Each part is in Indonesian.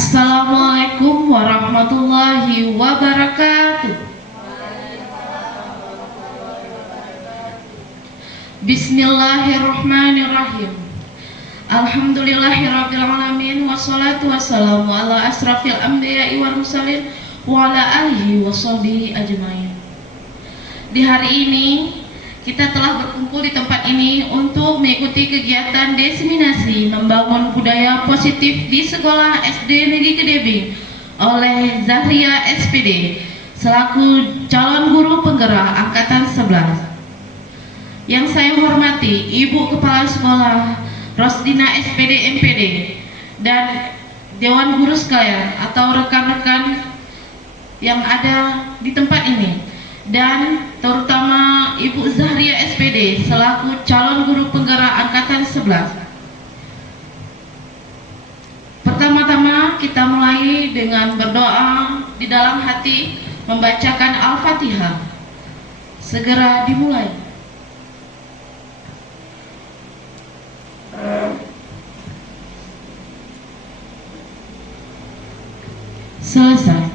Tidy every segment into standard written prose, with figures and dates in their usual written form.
Assalamualaikum warahmatullahi wabarakatuh. Bismillahirrahmanirrahim. Alhamdulillahirabbil alamin wassalatu wassalamu ala asrafil anbiya'i wal mursalin wa ala alihi washabihi ajmain. Di hari ini kita telah berkumpul di tempat ini untuk mengikuti kegiatan diseminasi membangun budaya positif di sekolah SD Negeri Kedebing oleh Zahria SPD selaku calon guru penggerak angkatan 11. Yang saya hormati Ibu Kepala Sekolah Rosdina SPD MPD dan Dewan Guru sekalian atau rekan-rekan yang ada di tempat ini, dan terutama Ibu Zahria SPD selaku calon guru penggerak angkatan 11. Pertama-tama kita mulai dengan berdoa di dalam hati, membacakan Al-Fatihah. Segera dimulai. Selesai.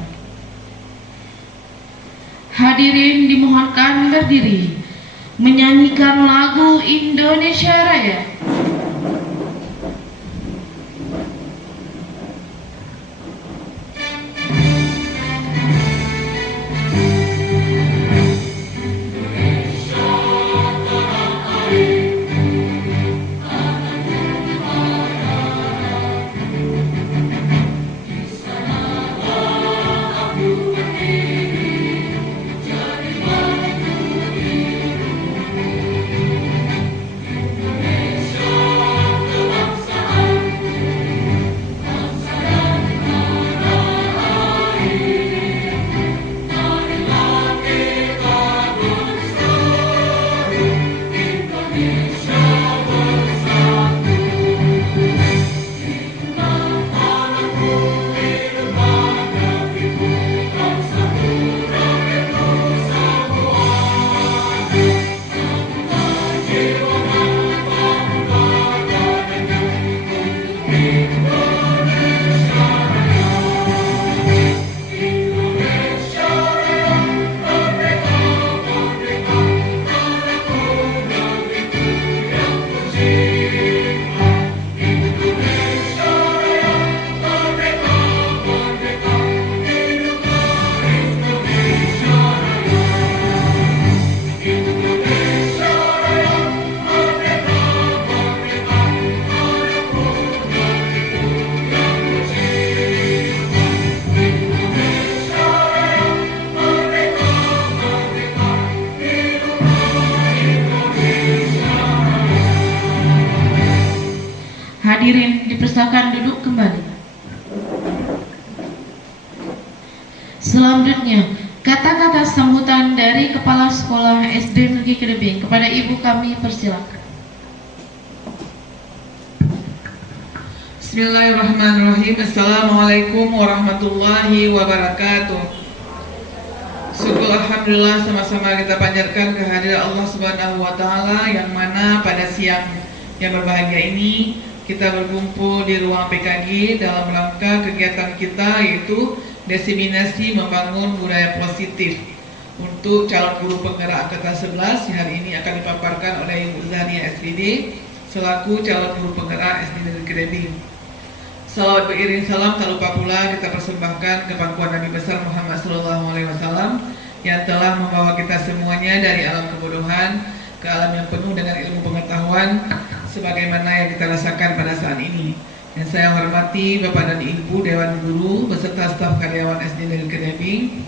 Hadirin dimohonkan berdiri menyanyikan lagu Indonesia Raya. Hadirin dipersilakan duduk kembali. Selanjutnya, kata-kata sambutan dari Kepala Sekolah SD Negeri Kedebing kepada Ibu kami persilakan. Bismillahirrahmanirrahim. Assalamualaikum warahmatullahi wabarakatuh. Syukur alhamdulillah sama-sama kita panjatkan kehadiran Allah Subhanahu wa taala, yang mana pada siang yang berbahagia ini kita berkumpul di ruang PKG dalam rangka kegiatan kita, yaitu diseminasi membangun budaya positif untuk calon guru penggerak angkatan 11 yang hari ini akan dipaparkan oleh Ibu Zahria SPD selaku calon guru penggerak SD Negeri Kedebing. Salawat beriring salam tak lupa pula kita persembahkan ke pangkuan Nabi besar Muhammad SAW yang telah membawa kita semuanya dari alam kebodohan ke alam yang penuh dengan ilmu pengetahuan sebagaimana yang kita rasakan pada saat ini. Yang saya hormati Bapak dan Ibu Dewan Guru beserta staf karyawan SD Negeri Kedebing,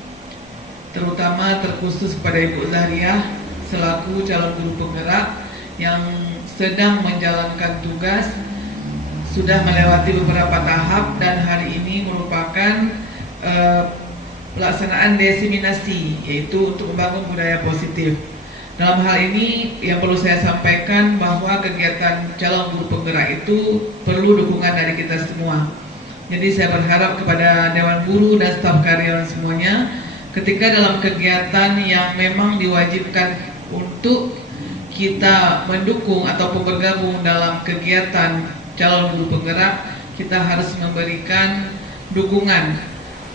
terutama terkhusus kepada Ibu Zahria selaku calon guru penggerak yang sedang menjalankan tugas, sudah melewati beberapa tahap dan hari ini merupakan pelaksanaan diseminasi, yaitu untuk membangun budaya positif. Dalam hal ini yang perlu saya sampaikan bahwa kegiatan calon guru penggerak itu perlu dukungan dari kita semua. Jadi saya berharap kepada Dewan Guru dan staf karyawan semuanya, ketika dalam kegiatan yang memang diwajibkan untuk kita mendukung ataupun bergabung dalam kegiatan calon guru penggerak, kita harus memberikan dukungan.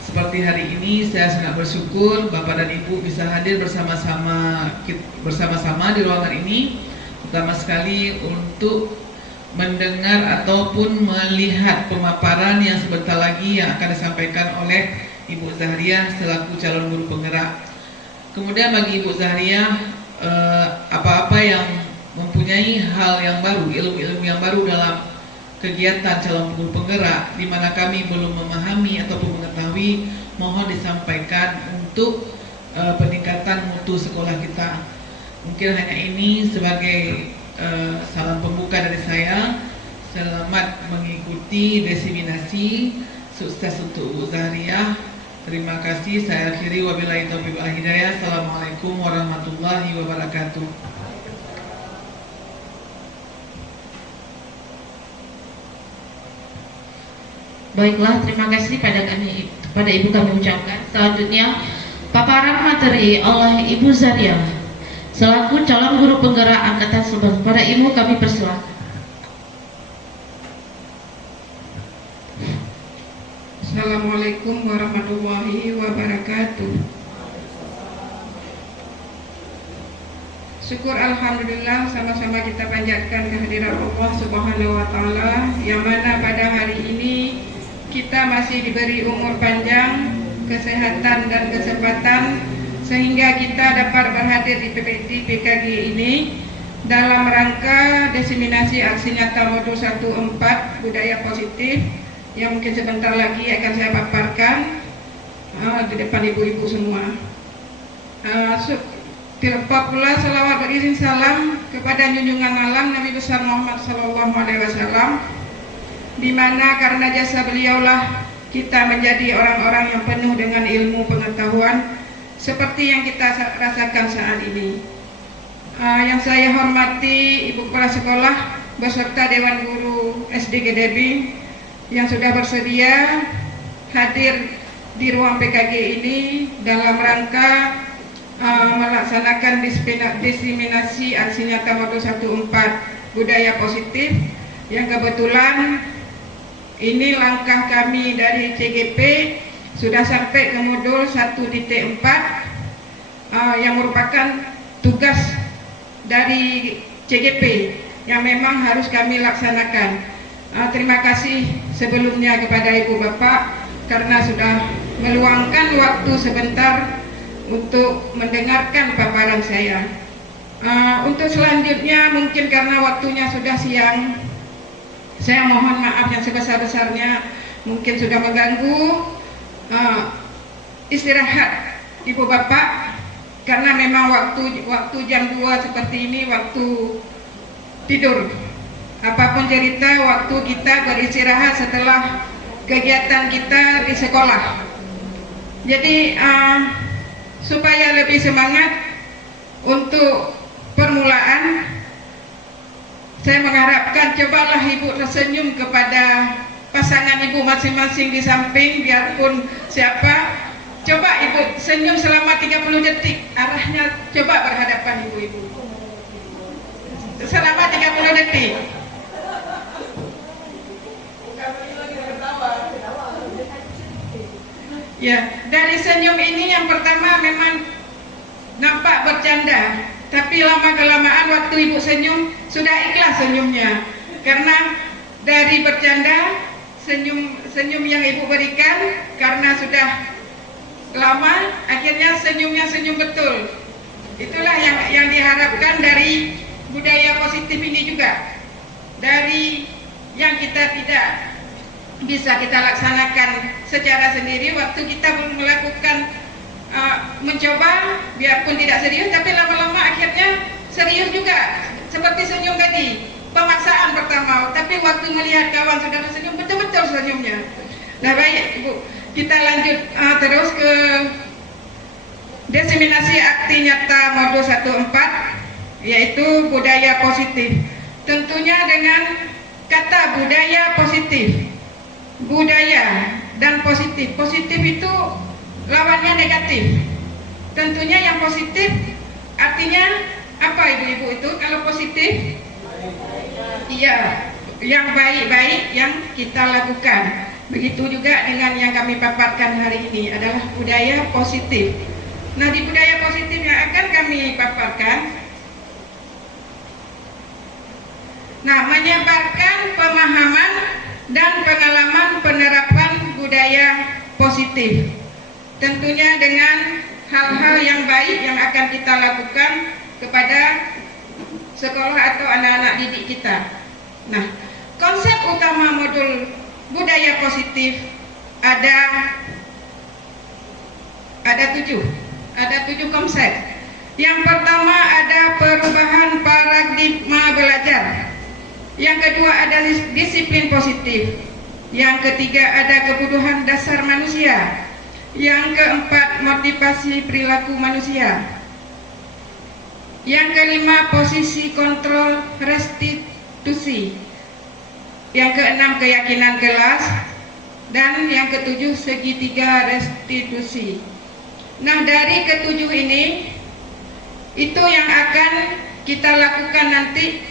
Seperti hari ini saya sangat bersyukur Bapak dan Ibu bisa hadir bersama-sama di ruangan ini, pertama sekali untuk mendengar ataupun melihat pemaparan yang sebentar lagi yang akan disampaikan oleh Ibu Zahriah selaku calon guru penggerak. Kemudian bagi Ibu Zahriah, apa-apa yang mempunyai hal yang baru, ilmu-ilmu yang baru dalam kegiatan calon guru penggerak di mana kami belum memahami ataupun mengetahui, mohon disampaikan untuk peningkatan mutu sekolah kita. Mungkin hanya ini sebagai salam pembuka dari saya. Selamat mengikuti diseminasi, sukses untuk Bu Zahriah. Terima kasih, saya akhiri, wabillahi taufiq wal hidayah. Assalamualaikum warahmatullahi wabarakatuh. Baiklah, terima kasih pada Ibu kami ucapkan. Selanjutnya paparan materi oleh Ibu Zahriah selaku calon guru penggerak angkatan 11. Pada Ibu kami persilakan. Assalamualaikum warahmatullahi wabarakatuh. Syukur alhamdulillah, sama-sama kita panjatkan kehadiran Allah Subhanahu wa taala yang mana pada hari ini kita masih diberi umur panjang, kesehatan dan kesempatan sehingga kita dapat berhadir di PKG ini dalam rangka diseminasi aksi nyata modul 14 budaya positif yang mungkin sebentar lagi akan saya paparkan di depan ibu-ibu semua. Terlepas pula salawat berizin salam kepada junjungan alam Nabi besar Muhammad SAW, di mana karena jasa beliaulah kita menjadi orang-orang yang penuh dengan ilmu pengetahuan seperti yang kita rasakan saat ini. Yang saya hormati Ibu Kepala Sekolah beserta Dewan Guru SD Gedebing yang sudah bersedia hadir di ruang PKG ini dalam rangka melaksanakan diseminasi aksi nyata modul 14 budaya positif yang kebetulan ini langkah kami dari CGP sudah sampai ke modul 1.4 yang merupakan tugas dari CGP yang memang harus kami laksanakan. Terima kasih sebelumnya kepada Ibu Bapak karena sudah meluangkan waktu sebentar untuk mendengarkan paparan saya. Untuk selanjutnya mungkin karena waktunya sudah siang, saya mohon maaf yang sebesar-besarnya mungkin sudah mengganggu istirahat Ibu Bapak karena memang waktu jam 2 seperti ini waktu tidur. Apapun cerita, waktu kita beristirahat setelah kegiatan kita di sekolah. Jadi supaya lebih semangat untuk permulaan, saya mengharapkan cobalah Ibu tersenyum kepada pasangan Ibu masing-masing di samping, biarpun siapa. Coba Ibu senyum selama 30 detik, arahnya coba berhadapan Ibu-ibu. Selama 30 detik. Ya, dari senyum ini yang pertama memang nampak bercanda, tapi lama-kelamaan waktu Ibu senyum sudah ikhlas senyumnya. Karena dari bercanda, senyum yang Ibu berikan karena sudah lama, akhirnya senyumnya senyum betul. Itulah yang diharapkan dari budaya positif ini juga. Dari yang kita tidak bisa kita laksanakan secara sendiri, waktu kita melakukan mencoba biarpun tidak serius, tapi lama-lama akhirnya serius juga. Seperti senyum tadi, pemaksaan pertama, tapi waktu melihat kawan sudah tersenyum, betul-betul senyumnya. Nah baik Ibu, kita lanjut terus ke diseminasi aksi nyata modul 14, yaitu budaya positif. Tentunya dengan kata budaya positif, budaya dan positif. Positif itu lawannya negatif. Tentunya yang positif artinya apa Ibu-ibu itu? Kalau positif, iya, yang baik-baik yang kita lakukan. Begitu juga dengan yang kami paparkan hari ini adalah budaya positif. Nah, di budaya positif yang akan kami paparkan, nah, menyebarkan pemahaman dan pengalaman penerapan budaya positif. Tentunya dengan hal-hal yang baik yang akan kita lakukan kepada sekolah atau anak-anak didik kita. Nah, konsep utama modul budaya positif ada 7 konsep. Yang pertama ada perubahan paradigma belajar. Yang kedua ada disiplin positif. Yang ketiga ada kebutuhan dasar manusia. Yang keempat motivasi perilaku manusia. Yang kelima posisi kontrol restitusi. Yang keenam keyakinan kelas. Dan yang ketujuh segitiga restitusi. Nah, dari ketujuh ini itu yang akan kita lakukan nanti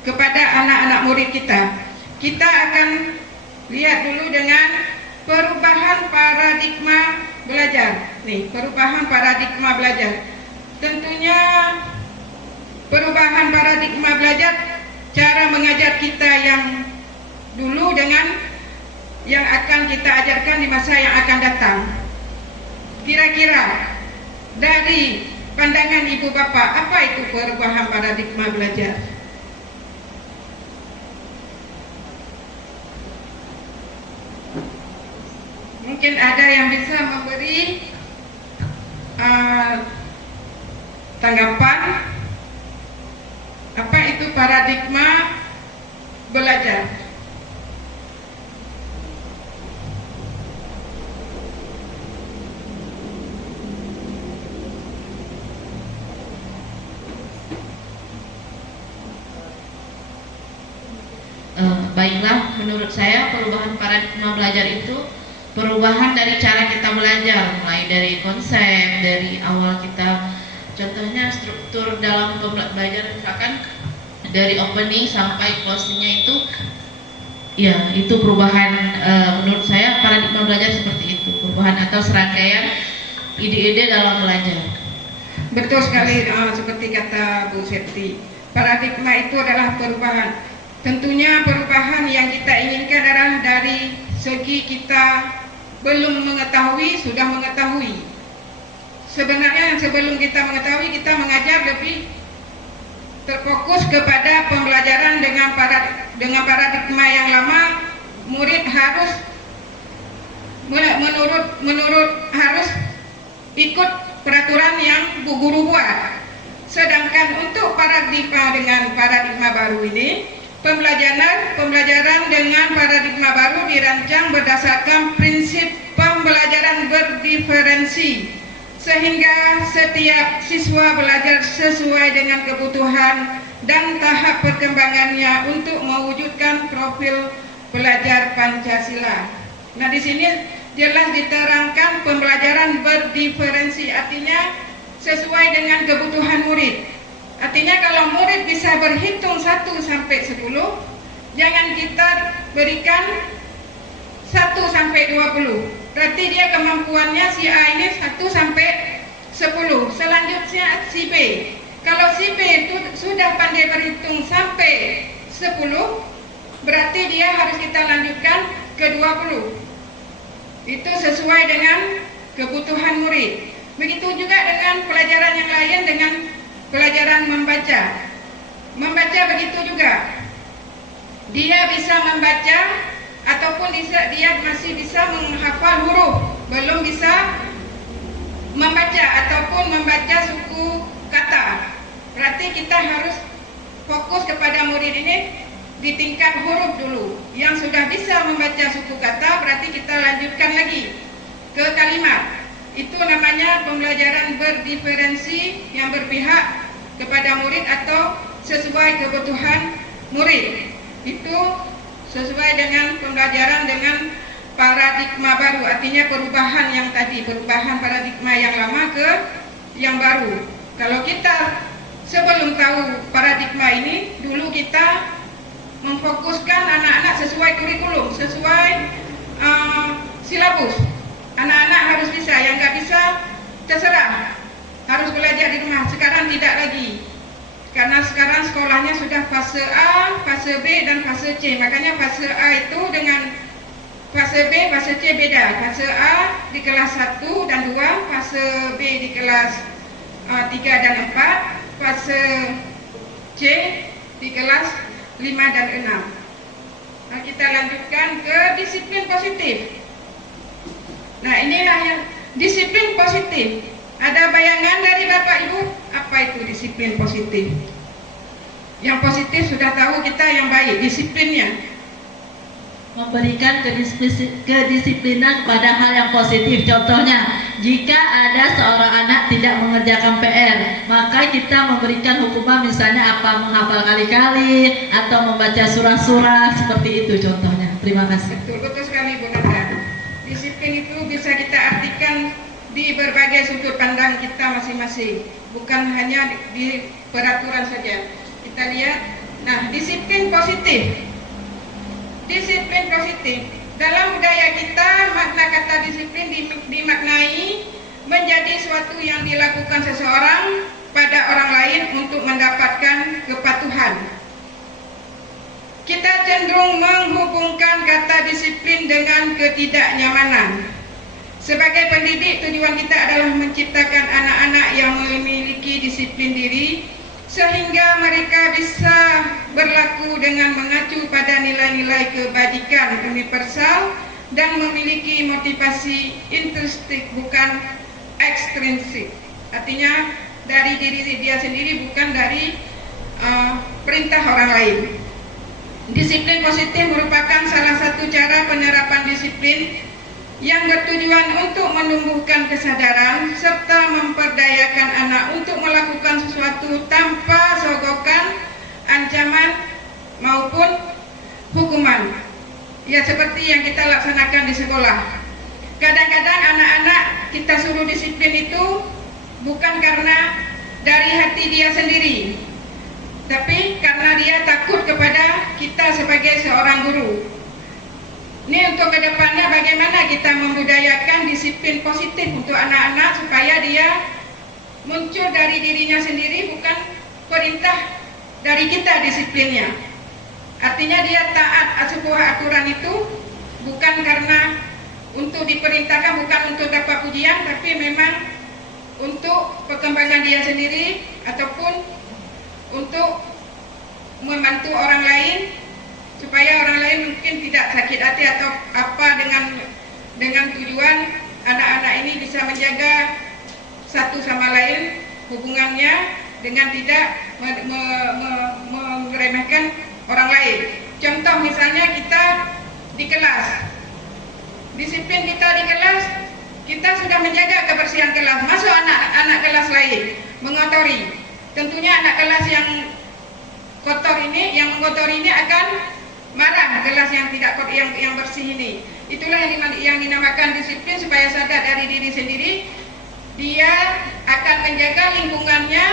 kepada anak-anak murid kita. Kita akan lihat dulu dengan perubahan paradigma belajar. Nih, perubahan paradigma belajar. Tentunya perubahan paradigma belajar, cara mengajar kita yang dulu dengan yang akan kita ajarkan di masa yang akan datang. Kira-kira dari pandangan ibu bapak, apa itu perubahan paradigma belajar? Mungkin ada yang bisa memberi tanggapan apa itu paradigma belajar. Baiklah, menurut saya perubahan paradigma belajar itu perubahan dari cara kita belajar, mulai dari konsep, dari awal kita, contohnya struktur dalam belajar, misalkan dari opening sampai closingnya itu, ya itu perubahan. Menurut saya paradigma belajar seperti itu, perubahan atau serangkaian ide-ide dalam belajar. Betul sekali, seperti kata Bu Septi, paradigma itu adalah perubahan. Tentunya perubahan yang kita inginkan adalah dari segi kita belum mengetahui, sudah mengetahui. Sebenarnya sebelum kita mengetahui, kita mengajar lebih terfokus kepada pembelajaran dengan paradigma yang lama. Murid harus menurut harus ikut peraturan yang bu guru buat. Sedangkan untuk paradigma dengan paradigma baru ini, Pembelajaran dengan paradigma baru dirancang berdasarkan prinsip pembelajaran berdiferensi, sehingga setiap siswa belajar sesuai dengan kebutuhan dan tahap perkembangannya untuk mewujudkan profil belajar Pancasila. Nah, di sini jelas diterangkan pembelajaran berdiferensi, artinya sesuai dengan kebutuhan murid. Artinya kalau murid bisa berhitung 1 sampai 10, jangan kita berikan 1 sampai 20. Berarti dia kemampuannya si A ini 1 sampai 10. Selanjutnya si B. Kalau si B itu sudah pandai berhitung sampai 10, berarti dia harus kita lanjutkan ke 20. Itu sesuai dengan kebutuhan murid. Begitu juga dengan pelajaran yang lain, dengan pelajaran membaca. Membaca begitu juga. Dia bisa membaca ataupun dia masih bisa menghafal huruf, belum bisa membaca ataupun membaca suku kata. Berarti kita harus fokus kepada murid ini di tingkat huruf dulu. Yang sudah bisa membaca suku kata, berarti kita lanjutkan lagi ke kalimat. Itu namanya pembelajaran berdiferensi yang berpihak kepada murid atau sesuai kebutuhan murid. Itu sesuai dengan pembelajaran dengan paradigma baru, artinya perubahan yang tadi, perubahan paradigma yang lama ke yang baru. Kalau kita sebelum tahu paradigma ini, dulu kita memfokuskan anak-anak sesuai kurikulum, sesuai silabus. Anak-anak harus bisa, yang nggak bisa terserah, harus belajar di rumah. Sekarang tidak lagi, karena sekarang sekolahnya sudah fase A, fase B, dan fase C. Makanya fase A itu dengan fase B, fase C beda. Fase A di kelas 1 dan 2, fase B di kelas 3 dan 4, fase C di kelas 5 dan 6. Nah, kita lanjutkan ke disiplin positif. Nah, inilah yang disiplin positif. Ada bayangan dari Bapak Ibu apa itu disiplin positif? Yang positif sudah tahu kita, yang baik disiplinnya. Memberikan kedisiplinan pada hal yang positif. Contohnya, jika ada seorang anak tidak mengerjakan PR, maka kita memberikan hukuman, misalnya apa, menghafal kali-kali atau membaca surah-surah, seperti itu contohnya. Terima kasih. Betul sekali Bu Nanda. Disiplin itu bisa kita artikan di berbagai sudut pandang kita masing-masing, bukan hanya di peraturan saja. Kita lihat, nah, disiplin positif. Disiplin positif dalam budaya kita, makna kata disiplin dimaknai menjadi suatu yang dilakukan seseorang pada orang lain untuk mendapatkan kepatuhan. Kita cenderung menghubungkan kata disiplin dengan ketidaknyamanan. Sebagai pendidik, tujuan kita adalah menciptakan anak-anak yang memiliki disiplin diri, sehingga mereka bisa berlaku dengan mengacu pada nilai-nilai kebajikan universal dan memiliki motivasi intrinsik, bukan ekstrinsik. Artinya dari diri dia sendiri, bukan dari perintah orang lain. Disiplin positif merupakan salah satu cara penerapan disiplin yang bertujuan untuk menumbuhkan kesadaran serta memperdayakan anak untuk melakukan sesuatu tanpa sogokan, ancaman maupun hukuman. Ya, seperti yang kita laksanakan di sekolah. Kadang-kadang anak-anak kita suruh disiplin itu bukan karena dari hati dia sendiri, tapi karena dia takut kepada kita sebagai seorang guru. Ini untuk kedepannya bagaimana kita membudayakan disiplin positif untuk anak-anak supaya dia muncul dari dirinya sendiri, bukan perintah dari kita disiplinnya. Artinya dia taat sebuah aturan itu bukan karena untuk diperintahkan, bukan untuk dapat pujian, tapi memang untuk perkembangan dia sendiri ataupun untuk membantu orang lain, supaya orang lain mungkin tidak sakit hati atau apa, dengan tujuan anak-anak ini bisa menjaga satu sama lain hubungannya dengan tidak meremehkan orang lain. Contoh misalnya kita di kelas, disiplin kita di kelas, kita sudah menjaga kebersihan kelas, masuk anak kelas lain mengotori. Tentunya anak kelas yang kotor ini, yang mengotori ini akan marah kelas yang tidak yang bersih ini. Itulah yang dinamakan disiplin, supaya sadar dari diri sendiri, dia akan menjaga lingkungannya,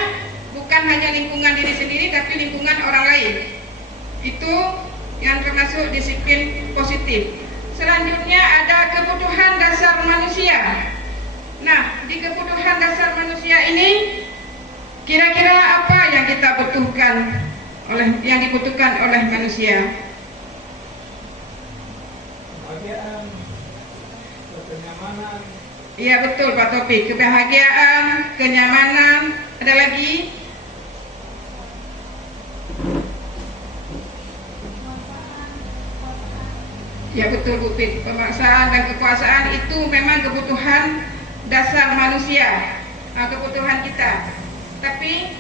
bukan hanya lingkungan diri sendiri tapi lingkungan orang lain. Itu yang termasuk disiplin positif. Selanjutnya ada kebutuhan dasar manusia. Nah, di kebutuhan dasar manusia ini kira-kira apa yang kita butuhkan, yang dibutuhkan oleh manusia? Kenyamanan. Iya betul Pak Topik, kebahagiaan, kenyamanan, ada lagi? Ya betul Bu Pit, pemaksaan dan kekuasaan itu memang kebutuhan dasar manusia, kebutuhan kita. Tapi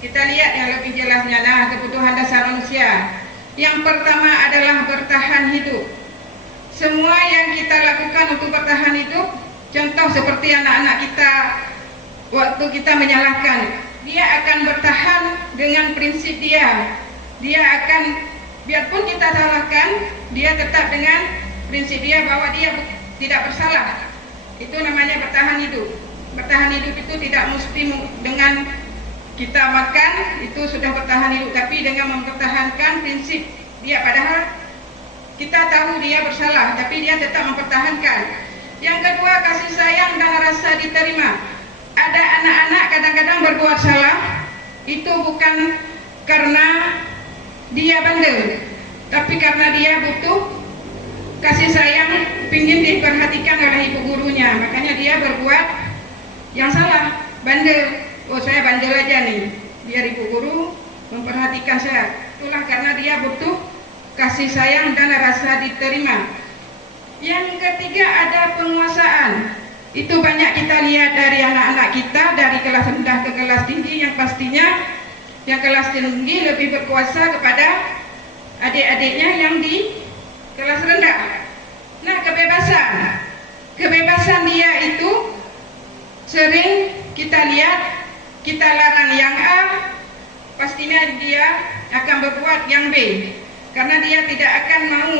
kita lihat yang lebih jelasnya. Nah, kebutuhan dasar manusia yang pertama adalah bertahan hidup. Semua yang kita lakukan untuk bertahan hidup, contoh seperti anak-anak kita waktu kita menyalahkan, dia akan bertahan dengan prinsip dia. Dia akan, biarpun kita salahkan, dia tetap dengan prinsip dia bahwa dia tidak bersalah. Itu namanya bertahan hidup. Bertahan hidup itu tidak mesti dengan kita makan itu sudah bertahan hidup, tapi dengan mempertahankan prinsip dia. Padahal kita tahu dia bersalah, tapi dia tetap mempertahankan. Yang kedua, kasih sayang dan rasa diterima. Ada anak-anak kadang-kadang berbuat salah, itu bukan karena dia bandel, tapi karena dia butuh kasih sayang, ingin diperhatikan oleh ibu gurunya. Makanya dia berbuat yang salah, bandel. Oh, saya bandel aja nih, biar ibu guru memperhatikan saya. Itulah karena dia butuh kasih sayang dan rasa diterima. Yang ketiga, ada penguasaan. Itu banyak kita lihat dari anak-anak kita, dari kelas rendah ke kelas tinggi, yang pastinya yang kelas tinggi lebih berkuasa kepada adik-adiknya yang di kelas rendah. Nah, kebebasan dia itu sering kita lihat, kita larang yang A, pastinya dia akan berbuat yang B, karena dia tidak akan mau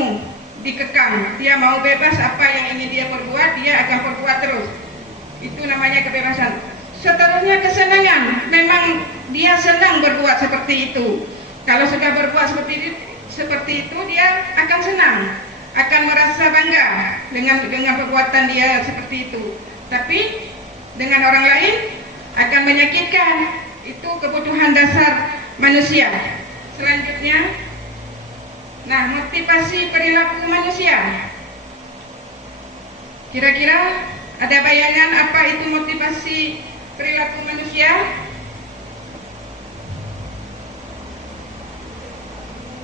dikekang. Dia mau bebas, apa yang ingin dia perbuat, dia akan perbuat terus. Itu namanya kebebasan. Seterusnya, kesenangan. Memang dia senang berbuat seperti itu. Kalau sudah berbuat seperti itu, dia akan senang, akan merasa bangga dengan perbuatan dia seperti itu. Tapi dengan orang lain akan menyakitkan. Itu kebutuhan dasar manusia. Selanjutnya, nah, motivasi perilaku manusia. Kira-kira ada bayangan apa itu motivasi perilaku manusia?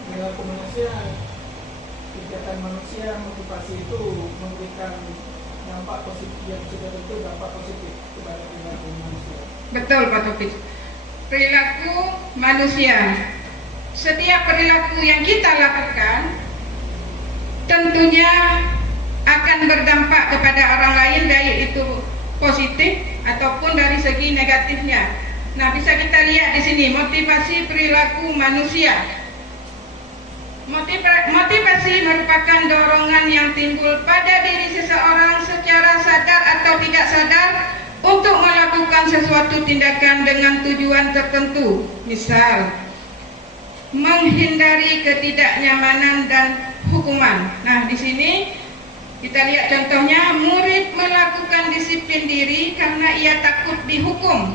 Perilaku manusia, kegiatan manusia, motivasi itu memberikan dampak positif, yang sudah tentu dampak positif kepada perilaku manusia. Betul, Pak Topik. Perilaku manusia. Setiap perilaku yang kita lakukan tentunya akan berdampak kepada orang lain, baik itu positif ataupun dari segi negatifnya. Nah, bisa kita lihat di sini motivasi perilaku manusia. Motivasi merupakan dorongan yang timbul pada diri seseorang secara sadar atau tidak sadar untuk melakukan sesuatu tindakan dengan tujuan tertentu. Misal, menghindari ketidaknyamanan dan hukuman. Nah, di sini kita lihat contohnya, murid melakukan disiplin diri karena ia takut dihukum.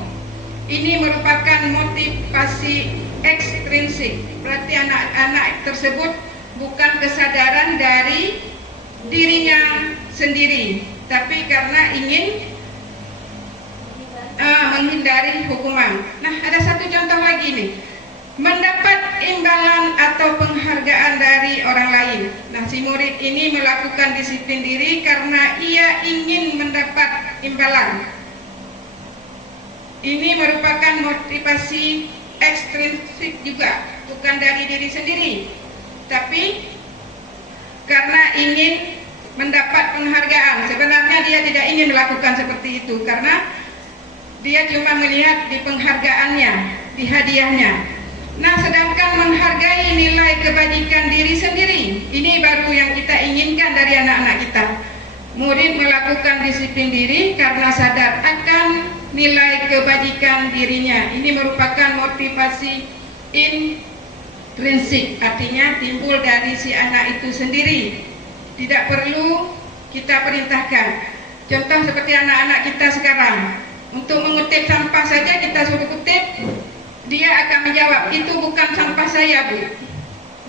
Ini merupakan motivasi ekstrinsik. Berarti anak-anak tersebut bukan kesadaran dari dirinya sendiri, tapi karena ingin menghindari hukuman. Nah, ada satu contoh lagi nih, mendapat imbalan atau penghargaan dari orang lain. Nah, si murid ini melakukan disiplin diri karena ia ingin mendapat imbalan. Ini merupakan motivasi ekstrinsik juga, bukan dari diri sendiri, tapi karena ingin mendapat penghargaan. Sebenarnya dia tidak ingin melakukan seperti itu, karena dia cuma melihat di penghargaannya, di hadiahnya. Nah, sedangkan menghargai nilai kebajikan diri sendiri, ini baru yang kita inginkan dari anak-anak kita. Murid melakukan disiplin diri karena sadar akan nilai kebajikan dirinya. Ini merupakan motivasi intrinsik, artinya timbul dari si anak itu sendiri, tidak perlu kita perintahkan. Contoh seperti anak-anak kita sekarang, untuk mengutip sampah saja kita suruh kutip, dia akan menjawab, itu bukan sampah saya, Bu,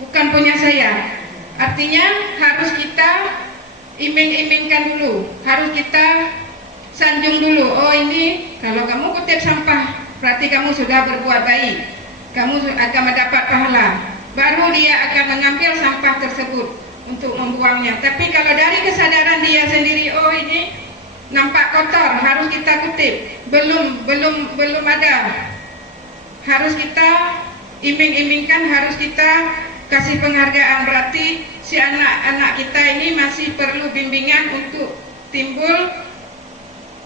bukan punya saya. Artinya harus kita iming-imingkan dulu, harus kita sanjung dulu. Oh, ini kalau kamu kutip sampah berarti kamu sudah berbuat baik, kamu akan mendapat pahala. Baru dia akan mengambil sampah tersebut untuk membuangnya. Tapi kalau dari kesadaran dia sendiri, oh ini nampak kotor, harus kita kutip, belum ada, harus kita iming-imingkan, harus kita kasih penghargaan. Berarti si anak-anak kita ini masih perlu bimbingan untuk timbul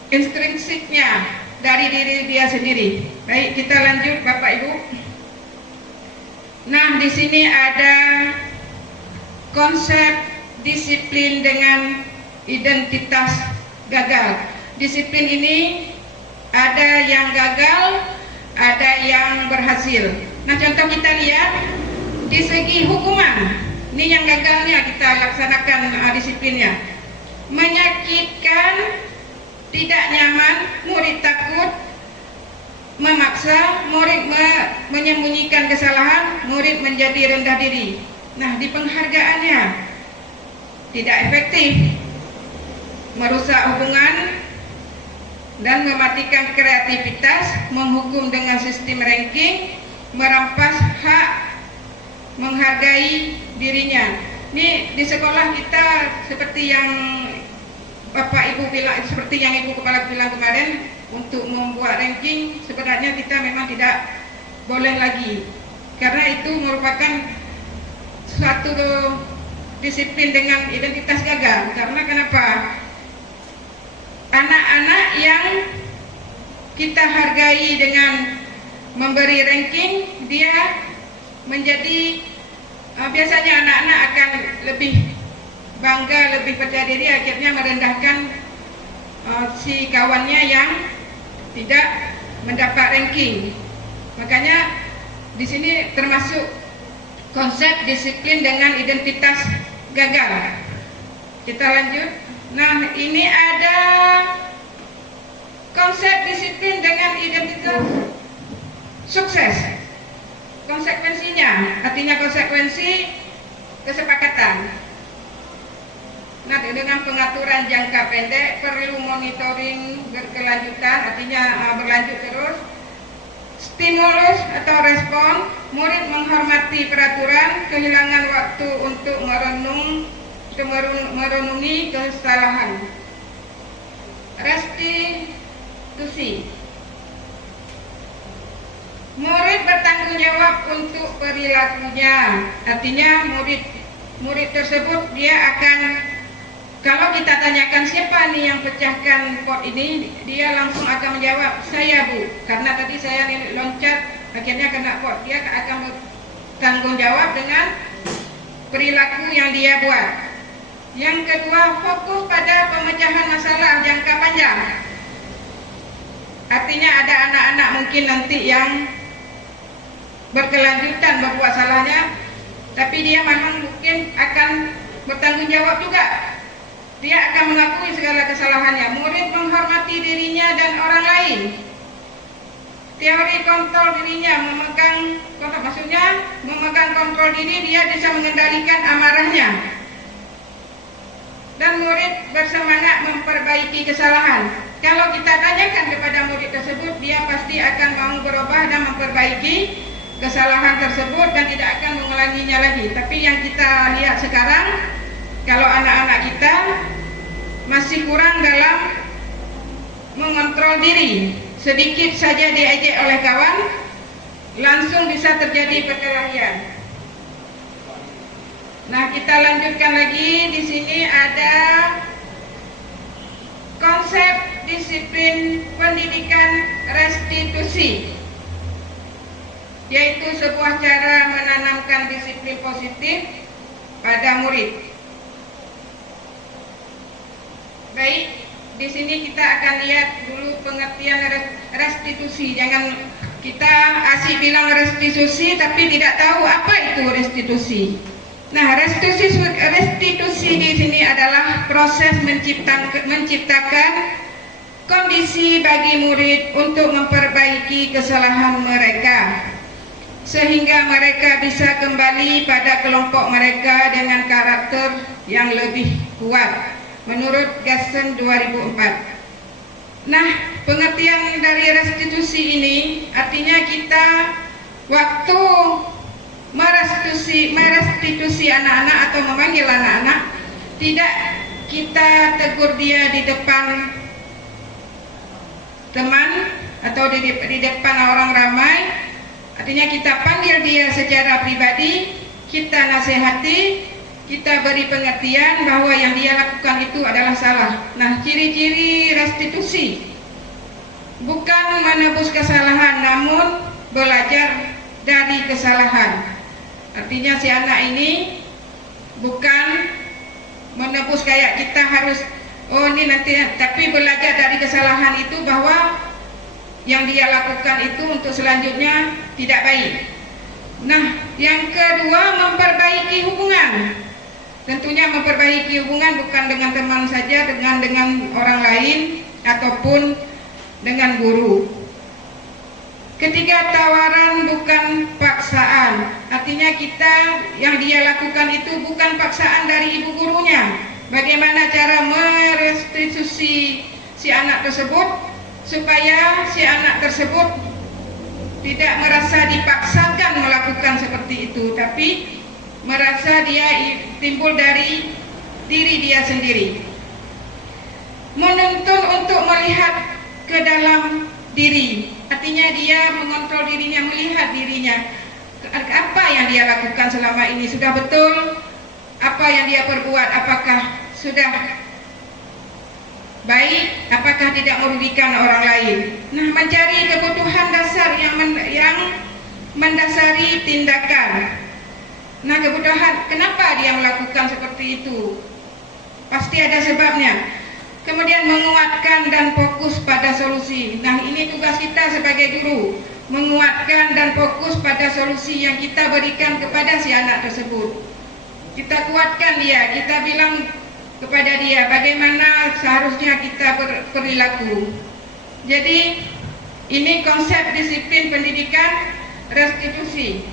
intrinsiknya dari diri dia sendiri. Baik, kita lanjut Bapak Ibu. Nah, di sini ada konsep disiplin dengan identitas gagal. Disiplin ini ada yang gagal, ada yang berhasil. Nah, contoh kita lihat di segi hukuman. Ini yang gagalnya kita laksanakan disiplinnya. Menyakitkan, tidak nyaman, murid takut, memaksa, murid menyembunyikan kesalahan, murid menjadi rendah diri. Nah, di penghargaannya tidak efektif, merusak hubungan dan mematikan kreativitas, menghukum dengan sistem ranking, merampas hak menghargai dirinya. Ini di sekolah kita seperti yang Bapak Ibu bilang, seperti yang Ibu Kepala bilang kemarin, untuk membuat ranking sebenarnya kita memang tidak boleh lagi, karena itu merupakan suatu disiplin dengan identitas gagal. Karena kenapa? Anak-anak yang kita hargai dengan memberi ranking, dia menjadi biasanya anak-anak akan lebih bangga, lebih percaya diri, akhirnya merendahkan si kawannya yang tidak mendapat ranking. Makanya di sini termasuk konsep disiplin dengan identitas gagal. Kita lanjut. Nah, ini ada konsep disiplin dengan identitas sukses. Konsekuensinya, artinya konsekuensi kesepakatan. Nah, dengan pengaturan jangka pendek, perlu monitoring berkelanjutan, artinya berlanjut terus. Stimulus atau respon, murid menghormati peraturan, kehilangan waktu untuk merenungi kesalahan. Restitusi, murid bertanggung jawab untuk perilakunya, artinya murid tersebut dia akan, kalau kita tanyakan siapa nih yang pecahkan pot ini, dia langsung akan menjawab, saya Bu, karena tadi saya loncat akhirnya kena pot. Dia akan bertanggung jawab dengan perilaku yang dia buat. Yang kedua, fokus pada pemecahan masalah jangka panjang. Artinya ada anak-anak mungkin nanti yang berkelanjutan berbuat salahnya, tapi dia memang mungkin akan bertanggung jawab juga. Dia akan mengakui segala kesalahannya. Murid menghormati dirinya dan orang lain. Teori kontrol dirinya, memegang kontrol diri, dia bisa mengendalikan amarahnya. Dan murid bersemangat memperbaiki kesalahan. Kalau kita tanyakan kepada murid tersebut, dia pasti akan mau berubah dan memperbaiki kesalahan tersebut dan tidak akan mengulanginya lagi. Tapi yang kita lihat sekarang, kalau anak-anak kita masih kurang dalam mengontrol diri, sedikit saja diejek oleh kawan, langsung bisa terjadi perkelahian. Nah, kita lanjutkan lagi. Di sini ada konsep disiplin pendidikan restitusi, yaitu sebuah cara menanamkan disiplin positif pada murid. Baik, di sini kita akan lihat dulu pengertian restitusi. Jangan kita asik bilang restitusi tapi tidak tahu apa itu restitusi. Nah, restitusi di sini adalah proses menciptakan kondisi bagi murid untuk memperbaiki kesalahan mereka, sehingga mereka bisa kembali pada kelompok mereka dengan karakter yang lebih kuat, menurut Gassen 2004. Nah, pengertian dari restitusi ini artinya kita waktu merestitusi anak-anak atau memanggil anak-anak, tidak kita tegur dia di depan teman atau di depan orang ramai. Artinya kita panggil dia secara pribadi, kita nasihati, kita beri pengertian bahwa yang dia lakukan itu adalah salah. Nah, ciri-ciri restitusi bukan menebus kesalahan, namun belajar dari kesalahan. Artinya si anak ini bukan menebus kayak kita harus ini nanti, tapi belajar dari kesalahan itu bahwa yang dia lakukan itu untuk selanjutnya tidak baik. Nah, yang kedua memperbaiki hubungan. Tentunya memperbaiki hubungan bukan dengan teman saja, dengan orang lain ataupun dengan guru. Ketiga, tawaran bukan paksaan. Artinya yang dia lakukan itu bukan paksaan dari ibu gurunya. Bagaimana cara merestitusi si anak tersebut supaya si anak tersebut tidak merasa dipaksakan melakukan seperti itu, tapi merasa dia timbul dari diri dia sendiri. Menuntun untuk melihat ke dalam diri, artinya dia mengontrol dirinya, melihat dirinya, apa yang dia lakukan selama ini sudah betul, apa yang dia perbuat apakah sudah baik, apakah tidak merugikan orang lain. Nah, mencari kebutuhan dasar yang mendasari tindakan. Nah, kebutuhan, kenapa dia melakukan seperti itu? Pasti ada sebabnya. Kemudian menguatkan dan fokus pada solusi. Nah, ini tugas kita sebagai guru, menguatkan dan fokus pada solusi yang kita berikan kepada si anak tersebut. Kita kuatkan dia, kita bilang kepada dia bagaimana seharusnya kita berperilaku. Jadi ini konsep disiplin pendidikan restitusi.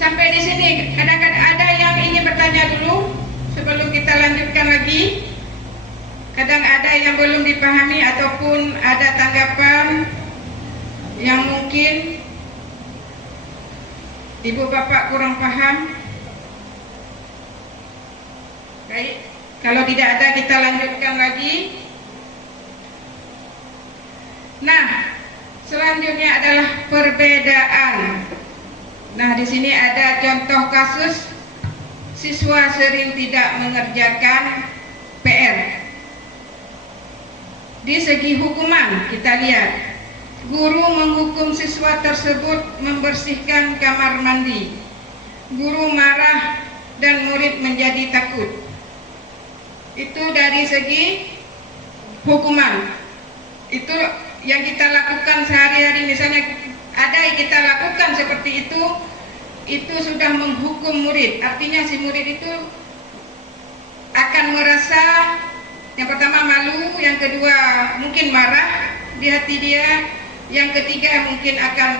Sampai di sini kadang-kadang ada yang ingin bertanya dulu sebelum kita lanjutkan lagi. Kadang ada yang belum dipahami ataupun ada tanggapan yang mungkin ibu bapak kurang paham. Baik, kalau tidak ada kita lanjutkan lagi. Nah, selanjutnya adalah perbedaan. Nah, di sini ada contoh kasus siswa sering tidak mengerjakan PR. Di segi hukuman kita lihat, guru menghukum siswa tersebut membersihkan kamar mandi. Guru marah dan murid menjadi takut. Itu dari segi hukuman. Itu yang kita lakukan sehari-hari, misalnya ada yang kita lakukan seperti itu sudah menghukum murid. Artinya si murid itu akan merasa yang pertama malu, yang kedua mungkin marah di hati dia, yang ketiga mungkin akan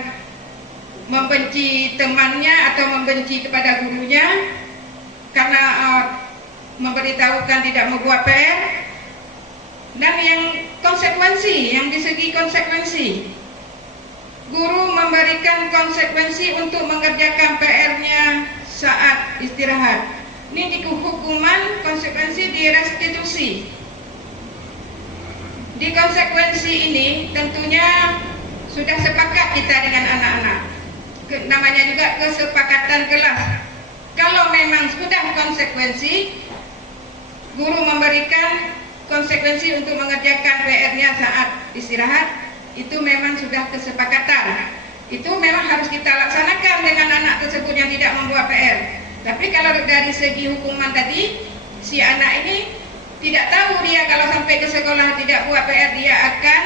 membenci temannya atau membenci kepada gurunya karena memberitahukan tidak membuat PR. Dan yang konsekuensi, yang di segi konsekuensi, guru memberikan konsekuensi untuk mengerjakan PR-nya saat istirahat. Ini di hukuman, konsekuensi di restitusi. Di konsekuensi ini tentunya sudah sepakat kita dengan anak-anak. Namanya juga kesepakatan kelas. Kalau memang sudah konsekuensi, guru memberikan konsekuensi untuk mengerjakan PR-nya saat istirahat, itu memang sudah kesepakatan. Itu memang harus kita laksanakan dengan anak tersebut yang tidak membuat PR. Tapi kalau dari segi hukuman tadi, si anak ini tidak tahu dia kalau sampai ke sekolah tidak buat PR, dia akan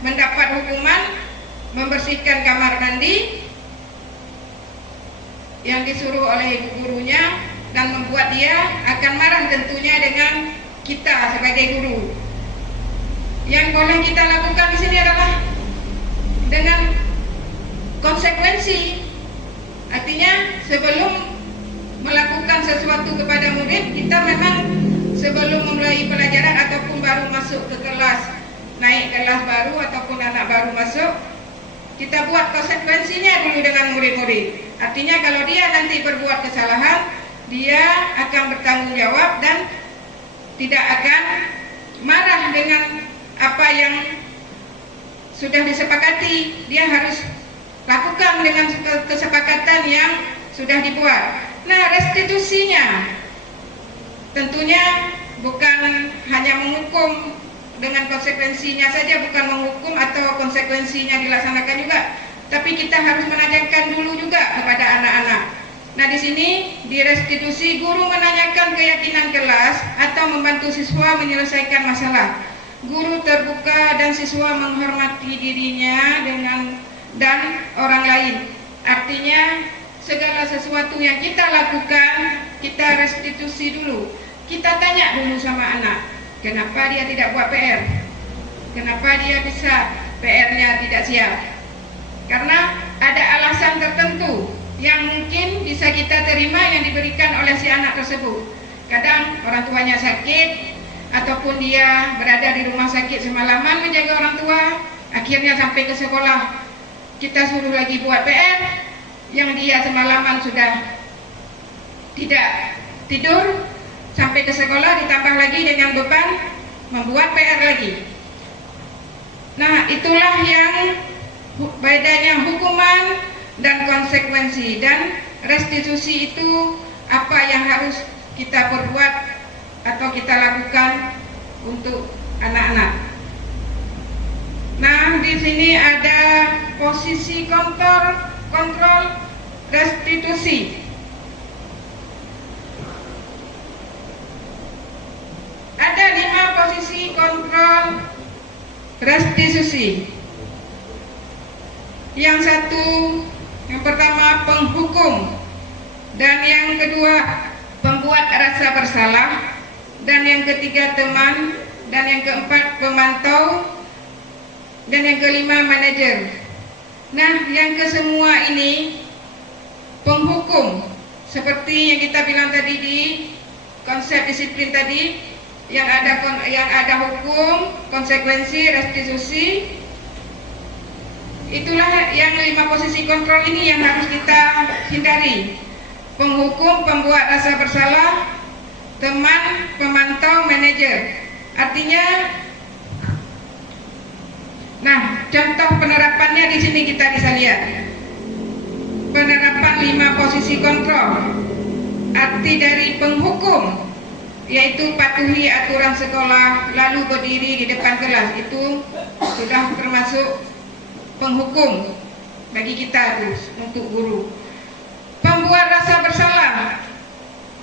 mendapat hukuman membersihkan kamar mandi yang disuruh oleh ibu gurunya, dan membuat dia akan marah tentunya dengan kita sebagai guru. Yang boleh kita lakukan di sini adalah dengan konsekuensi. Artinya sebelum melakukan sesuatu kepada murid, kita memang sebelum memulai pelajaran ataupun baru masuk ke kelas, naik kelas baru ataupun anak baru masuk, kita buat konsekuensinya dulu dengan murid-murid. Artinya kalau dia nanti berbuat kesalahan, dia akan bertanggung jawab dan tidak akan marah dengan apa yang sudah disepakati. Dia harus lakukan dengan kesepakatan yang sudah dibuat. Nah, restitusinya tentunya bukan hanya menghukum dengan konsekuensinya saja, bukan menghukum atau konsekuensinya dilaksanakan juga, tapi kita harus menanyakan dulu juga kepada anak-anak. Nah, di sini di restitusi, guru menanyakan keyakinan kelas atau membantu siswa menyelesaikan masalah. Guru terbuka dan siswa menghormati dirinya dan orang lain. Artinya segala sesuatu yang kita lakukan, kita restitusi dulu. Kita tanya dulu sama anak, kenapa dia tidak buat PR? Kenapa dia bisa PR-nya tidak siap? Karena ada alasan tertentu yang mungkin bisa kita terima yang diberikan oleh si anak tersebut. Kadang orang tuanya sakit, ataupun dia berada di rumah sakit semalaman menjaga orang tua, akhirnya sampai ke sekolah kita suruh lagi buat PR, yang dia semalaman sudah tidak tidur, sampai ke sekolah ditambah lagi dengan beban membuat PR lagi. Nah, itulah yang bedanya hukuman dan konsekuensi. Dan restitusi itu apa yang harus kita perbuat atau kita lakukan untuk anak-anak. Nah, di sini ada posisi kontrol restitusi. Ada 5 posisi kontrol restitusi. Yang pertama penghukum, dan yang kedua pembuat rasa bersalah, dan yang ketiga teman, dan yang keempat pemantau, dan yang kelima manajer. Nah, yang kesemua ini penghukum, seperti yang kita bilang tadi di konsep disiplin tadi, yang ada hukum, konsekuensi, restitusi. Itulah yang 5 posisi kontrol ini yang harus kita hindari. Penghukum, pembuat rasa bersalah, teman, pemantau, manajer. Artinya, nah, contoh penerapannya di sini kita bisa lihat. Penerapan 5 posisi kontrol. Arti dari penghukum yaitu patuhi aturan sekolah, lalu berdiri di depan kelas. Itu sudah termasuk penghukum bagi kita untuk guru. Pembuat rasa bersalah,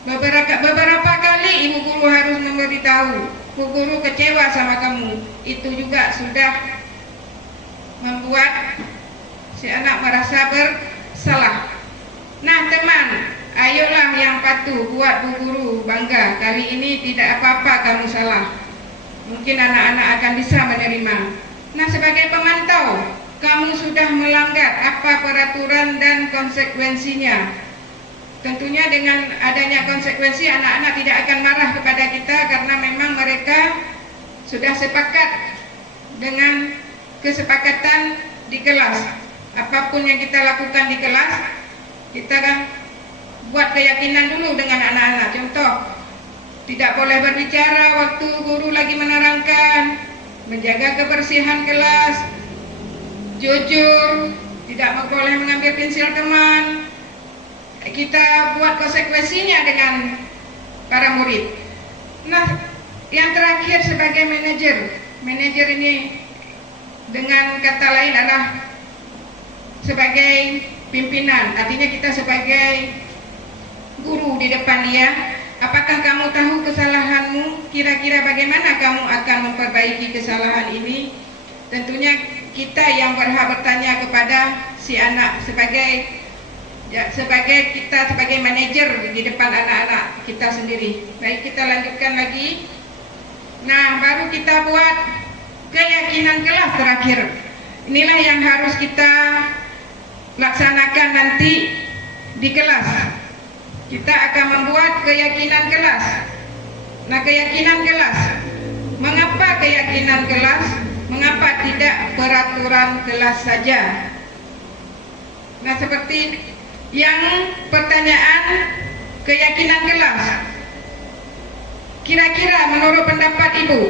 beberapa kali ibu guru harus memberitahu, ibu guru kecewa sama kamu. Itu juga sudah membuat si anak merasa bersalah. Nah, teman, ayolah yang patuh, buat bu guru bangga. Kali ini tidak apa-apa kamu salah. Mungkin anak-anak akan bisa menerima. Nah, sebagai pemantau, kamu sudah melanggar apa peraturan dan konsekuensinya. Tentunya dengan adanya konsekuensi, anak-anak tidak akan marah kepada kita karena memang mereka sudah sepakat dengan kesepakatan di kelas. Apapun yang kita lakukan di kelas, kita kan buat keyakinan dulu dengan anak-anak. Contoh, tidak boleh berbicara waktu guru lagi menerangkan, menjaga kebersihan kelas, jujur, tidak boleh mengambil pensil teman. Kita buat konsekuensinya dengan para murid. Nah, yang terakhir sebagai manajer. Manajer ini dengan kata lain adalah sebagai pimpinan. Artinya kita sebagai guru di depan dia. Apakah kamu tahu kesalahanmu? Kira-kira bagaimana kamu akan memperbaiki kesalahan ini? Tentunya kita yang berhak bertanya kepada si anak sebagai kita sebagai manajer di depan anak-anak kita sendiri. Baik, kita lanjutkan lagi. Nah, baru kita buat keyakinan kelas terakhir. Inilah yang harus kita laksanakan nanti di kelas. Kita akan membuat keyakinan kelas. Nah, keyakinan kelas. Mengapa keyakinan kelas? Mengapa tidak peraturan kelas saja? Nah, seperti yang pertanyaan keyakinan kelas. Kira-kira menurut pendapat Ibu,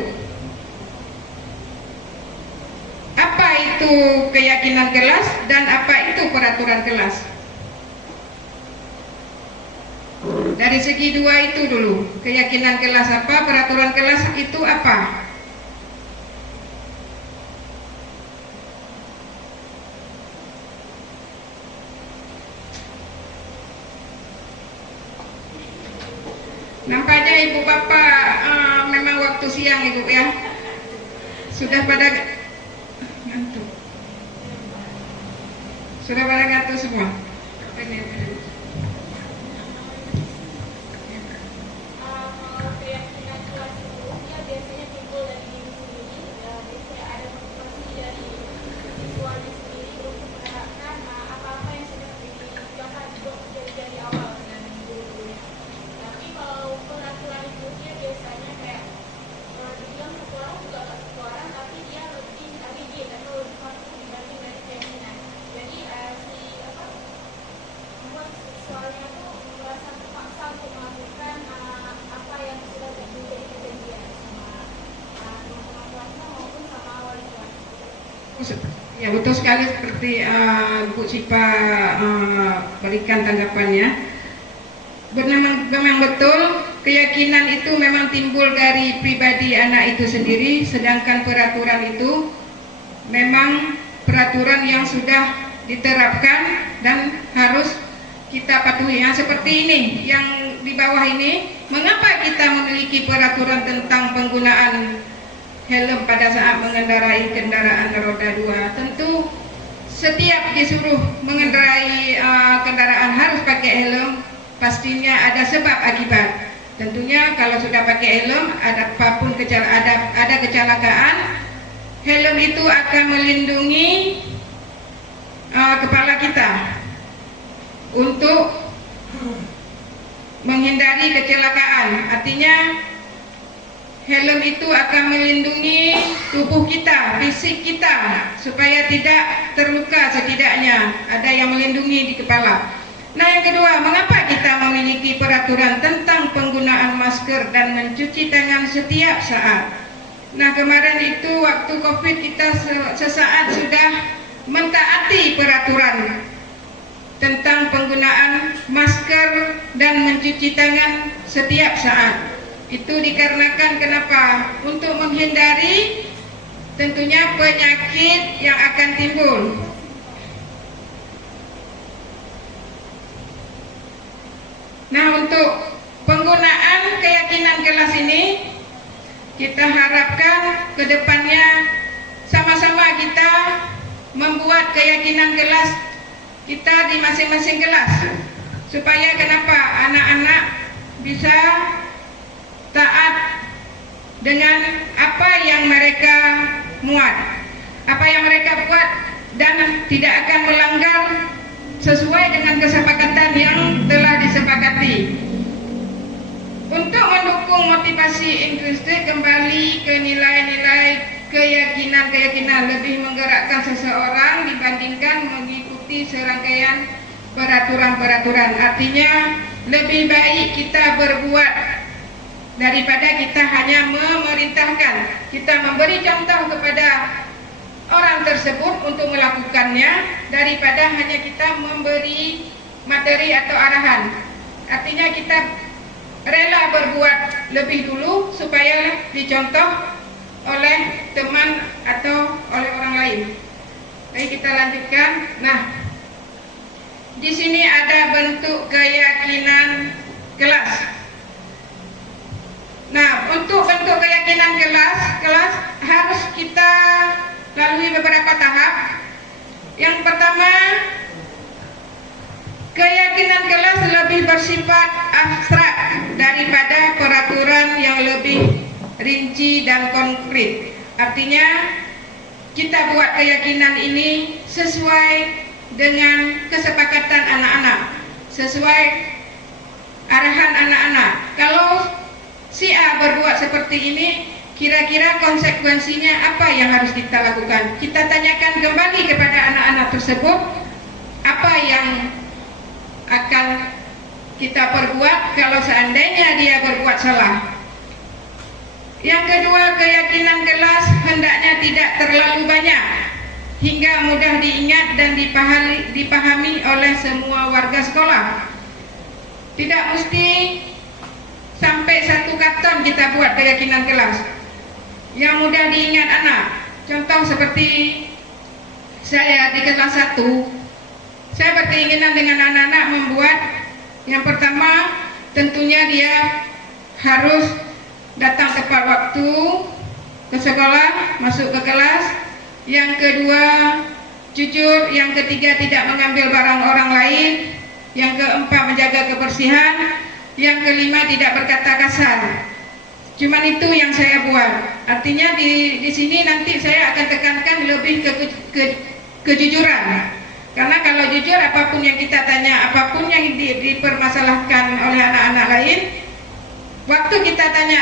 apa itu keyakinan kelas dan apa itu peraturan kelas? Dari segi dua itu dulu, keyakinan kelas apa, peraturan kelas itu apa? Nampaknya ibu bapak memang waktu siang ibu ya, sudah pada ngantuk. Sudah pada ngatur semua. Ya, betul sekali seperti Bu Cipa berikan tanggapannya. Memang betul, keyakinan itu memang timbul dari pribadi anak itu sendiri, sedangkan peraturan itu memang peraturan yang sudah diterapkan dan harus kita patuhi. Yang seperti ini, yang di bawah ini, mengapa kita memiliki peraturan tentang penggunaan helm pada saat mengendarai kendaraan roda 2? Tentu setiap disuruh mengendarai kendaraan harus pakai helm, pastinya ada sebab akibat. Tentunya kalau sudah pakai helm, ada kecelakaan, helm itu akan melindungi kepala kita untuk menghindari kecelakaan. Artinya helm itu akan melindungi tubuh kita, fisik kita, supaya tidak terluka setidaknya. Ada yang melindungi di kepala. Nah, yang kedua, mengapa kita memiliki peraturan tentang penggunaan masker dan mencuci tangan setiap saat? Nah, kemarin itu waktu COVID kita sesaat sudah mentaati peraturan tentang penggunaan masker dan mencuci tangan setiap saat. Itu dikarenakan kenapa? Untuk menghindari tentunya penyakit yang akan timbul. Nah, untuk penggunaan keyakinan kelas ini, kita harapkan ke depannya sama-sama kita membuat keyakinan kelas kita di masing-masing kelas. Supaya kenapa? Anak-anak bisa taat dengan apa yang mereka muat, apa yang mereka buat, dan tidak akan melanggar sesuai dengan kesepakatan yang telah disepakati. Untuk mendukung motivasi inklusif, kembali ke nilai-nilai keyakinan lebih menggerakkan seseorang dibandingkan mengikuti serangkaian peraturan-peraturan. Artinya lebih baik kita berbuat daripada kita hanya memerintahkan. Kita memberi contoh kepada orang tersebut untuk melakukannya daripada hanya kita memberi materi atau arahan. Artinya kita rela berbuat lebih dulu supaya dicontoh oleh teman atau oleh orang lain. Baik, kita lanjutkan. Nah, di sini ada bentuk keyakinan kelas. Nah, untuk bentuk keyakinan kelas harus kita lalui beberapa tahap. Yang pertama, keyakinan kelas lebih bersifat abstrak daripada peraturan yang lebih rinci dan konkret. Artinya, kita buat keyakinan ini sesuai dengan kesepakatan anak-anak, sesuai arahan anak-anak. Kalau si A berbuat seperti ini, kira-kira konsekuensinya apa yang harus kita lakukan? Kita tanyakan kembali kepada anak-anak tersebut apa yang akan kita perbuat kalau seandainya dia berbuat salah. Yang kedua, keyakinan kelas hendaknya tidak terlalu banyak hingga mudah diingat dan dipahami oleh semua warga sekolah. Tidak mesti sampai 1 karton kita buat keyakinan kelas yang mudah diingat anak. Contoh seperti saya di kelas 1, saya berkeinginan dengan anak-anak membuat yang pertama, tentunya dia harus datang tepat waktu ke sekolah, masuk ke kelas. Yang kedua, jujur. Yang ketiga, tidak mengambil barang orang lain. Yang keempat, menjaga kebersihan. Yang kelima, tidak berkata kasar. Cuman itu yang saya buat. Artinya di sini nanti saya akan tekankan lebih ke kejujuran. Karena kalau jujur, apapun yang kita tanya, apapun yang dipermasalahkan oleh anak-anak lain, waktu kita tanya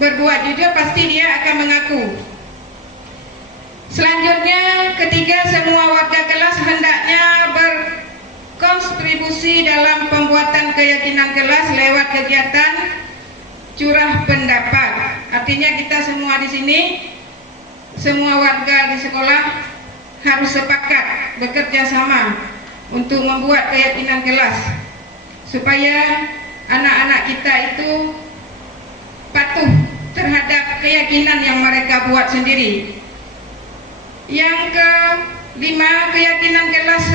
berbuat jujur, pasti dia akan mengaku. Selanjutnya, ketiga, semua warga kelas hendaknya berkontribusi dalam pembuatan keyakinan kelas lewat kegiatan curah pendapat. Artinya kita semua di sini, semua warga di sekolah harus sepakat bekerja sama untuk membuat keyakinan kelas supaya anak-anak kita itu patuh terhadap keyakinan yang mereka buat sendiri. Yang kelima, keyakinan kelas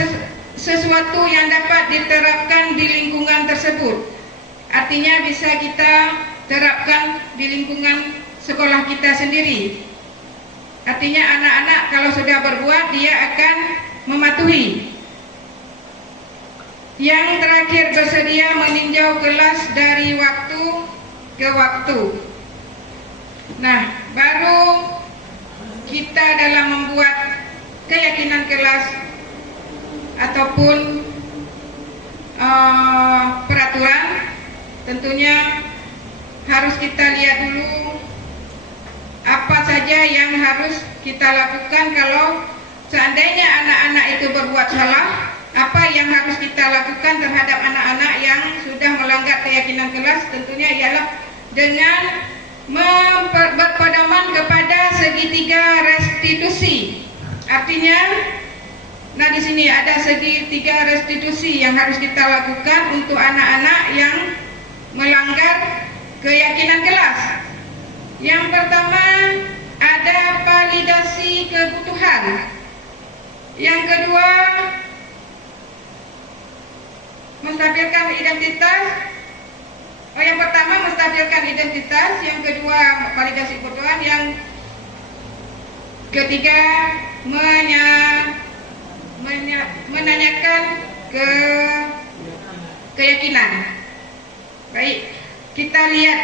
sesuatu yang dapat diterapkan di lingkungan tersebut. Artinya bisa kita terapkan di lingkungan sekolah kita sendiri. Artinya anak-anak kalau sudah berbuat, dia akan mematuhi. Yang terakhir, bersedia meninjau kelas dari waktu ke waktu. Nah, baru kita dalam membuat keyakinan kelas ataupun peraturan, tentunya harus kita lihat dulu apa saja yang harus kita lakukan. Kalau seandainya anak-anak itu berbuat salah, apa yang harus kita lakukan terhadap anak-anak yang sudah melanggar keyakinan kelas? Tentunya ialah dengan berpedoman kepada segitiga restitusi. Artinya, nah di sini ada segitiga restitusi yang harus kita lakukan untuk anak-anak yang melanggar keyakinan kelas. Yang pertama, ada validasi kebutuhan. Yang kedua, menstabilkan identitas. Yang pertama, menstabilkan identitas. Yang kedua, validasi kebutuhan. Yang ketiga, menanyakan keyakinan. Baik, kita lihat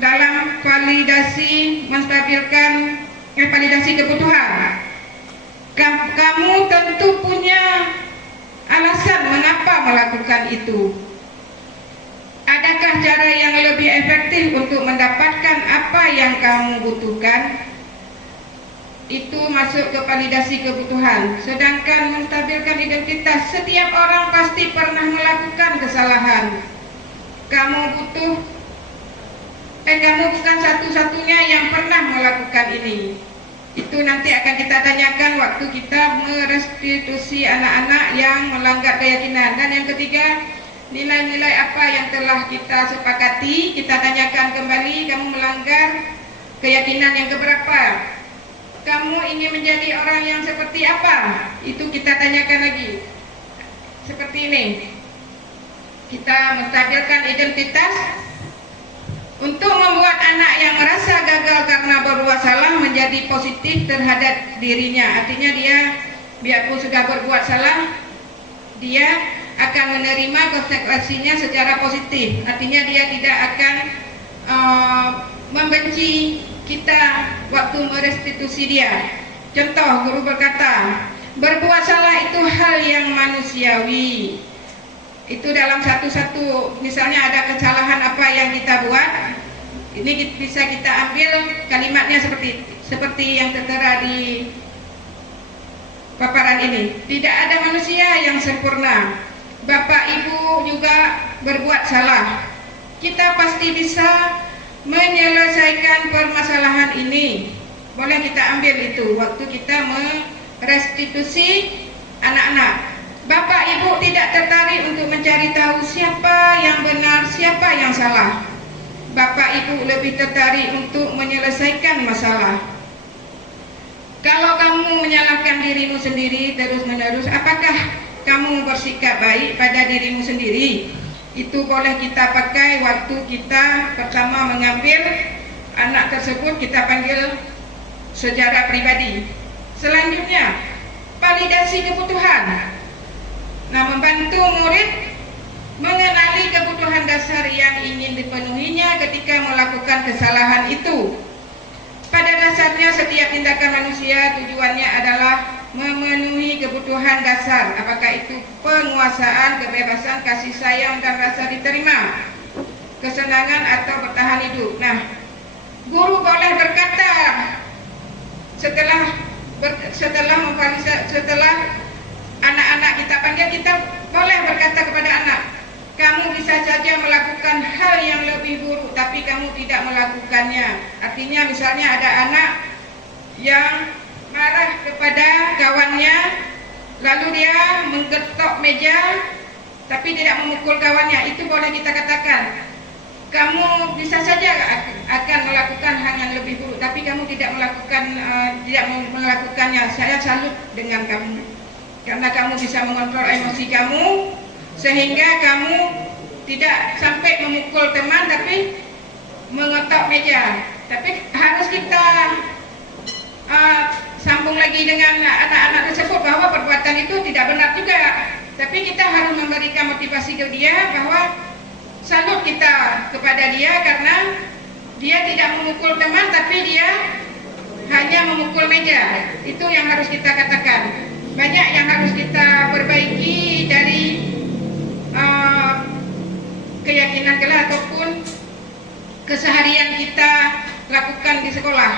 dalam validasi menstabilkan validasi kebutuhan. Kamu tentu punya alasan mengapa melakukan itu. Adakah cara yang lebih efektif untuk mendapatkan apa yang kamu butuhkan? Itu masuk ke validasi kebutuhan. Sedangkan menstabilkan identitas, setiap orang pasti pernah melakukan kesalahan. Kamu bukan satu-satunya yang pernah melakukan ini. Itu nanti akan kita tanyakan waktu kita merestitusi anak-anak yang melanggar keyakinan. Dan yang ketiga, nilai-nilai apa yang telah kita sepakati. Kita tanyakan kembali, kamu melanggar keyakinan yang keberapa? Kamu ingin menjadi orang yang seperti apa? Itu kita tanyakan lagi. Seperti ini. Kita menstabilkan identitas untuk membuat anak yang merasa gagal karena berbuat salah menjadi positif terhadap dirinya. Artinya dia, biarpun sudah berbuat salah, dia akan menerima konsekuensinya secara positif. Artinya dia tidak akan membenci kita waktu merestitusi dia. Contoh, guru berkata, berbuat salah itu hal yang manusiawi. Itu dalam satu-satu, misalnya ada kesalahan apa yang kita buat, ini bisa kita ambil kalimatnya seperti yang tertera di paparan ini. Tidak ada manusia yang sempurna. Bapak Ibu juga berbuat salah. Kita pasti bisa menyelesaikan permasalahan ini. Boleh kita ambil itu waktu kita merestitusi anak-anak. Bapak Ibu tidak tertarik untuk mencari tahu siapa yang benar, siapa yang salah. Bapak Ibu lebih tertarik untuk menyelesaikan masalah. Kalau kamu menyalahkan dirimu sendiri terus-menerus, apakah kamu bersikap baik pada dirimu sendiri? Itu boleh kita pakai waktu kita pertama mengambil anak tersebut, kita panggil sejarah pribadi. Selanjutnya, validasi kebutuhan. Nah, membantu murid mengenali kebutuhan dasar yang ingin dipenuhinya ketika melakukan kesalahan itu. Pada dasarnya setiap tindakan manusia tujuannya adalah memenuhi kebutuhan dasar, apakah itu penguasaan, kebebasan, kasih sayang, dan rasa diterima, kesenangan atau bertahan hidup. Nah, guru boleh berkata setelah anak-anak kita panggil, kita boleh berkata kepada anak, kamu bisa saja melakukan hal yang lebih buruk tapi kamu tidak melakukannya. Artinya misalnya ada anak yang marah kepada kawannya, lalu dia menggetok meja tapi tidak memukul kawannya, itu boleh kita katakan, kamu bisa saja akan melakukan hal yang lebih buruk tapi kamu tidak melakukannya. Saya salut dengan kamu karena kamu bisa mengontrol emosi kamu sehingga kamu tidak sampai memukul teman tapi mengetok meja. Tapi harus kita sambung lagi dengan anak-anak tersebut bahwa perbuatan itu tidak benar juga. Tapi kita harus memberikan motivasi ke dia bahwa salut kita kepada dia karena dia tidak memukul teman tapi dia hanya memukul meja. Itu yang harus kita katakan. Banyak yang harus kita perbaiki dari keyakinan kelak ataupun keseharian kita lakukan di sekolah.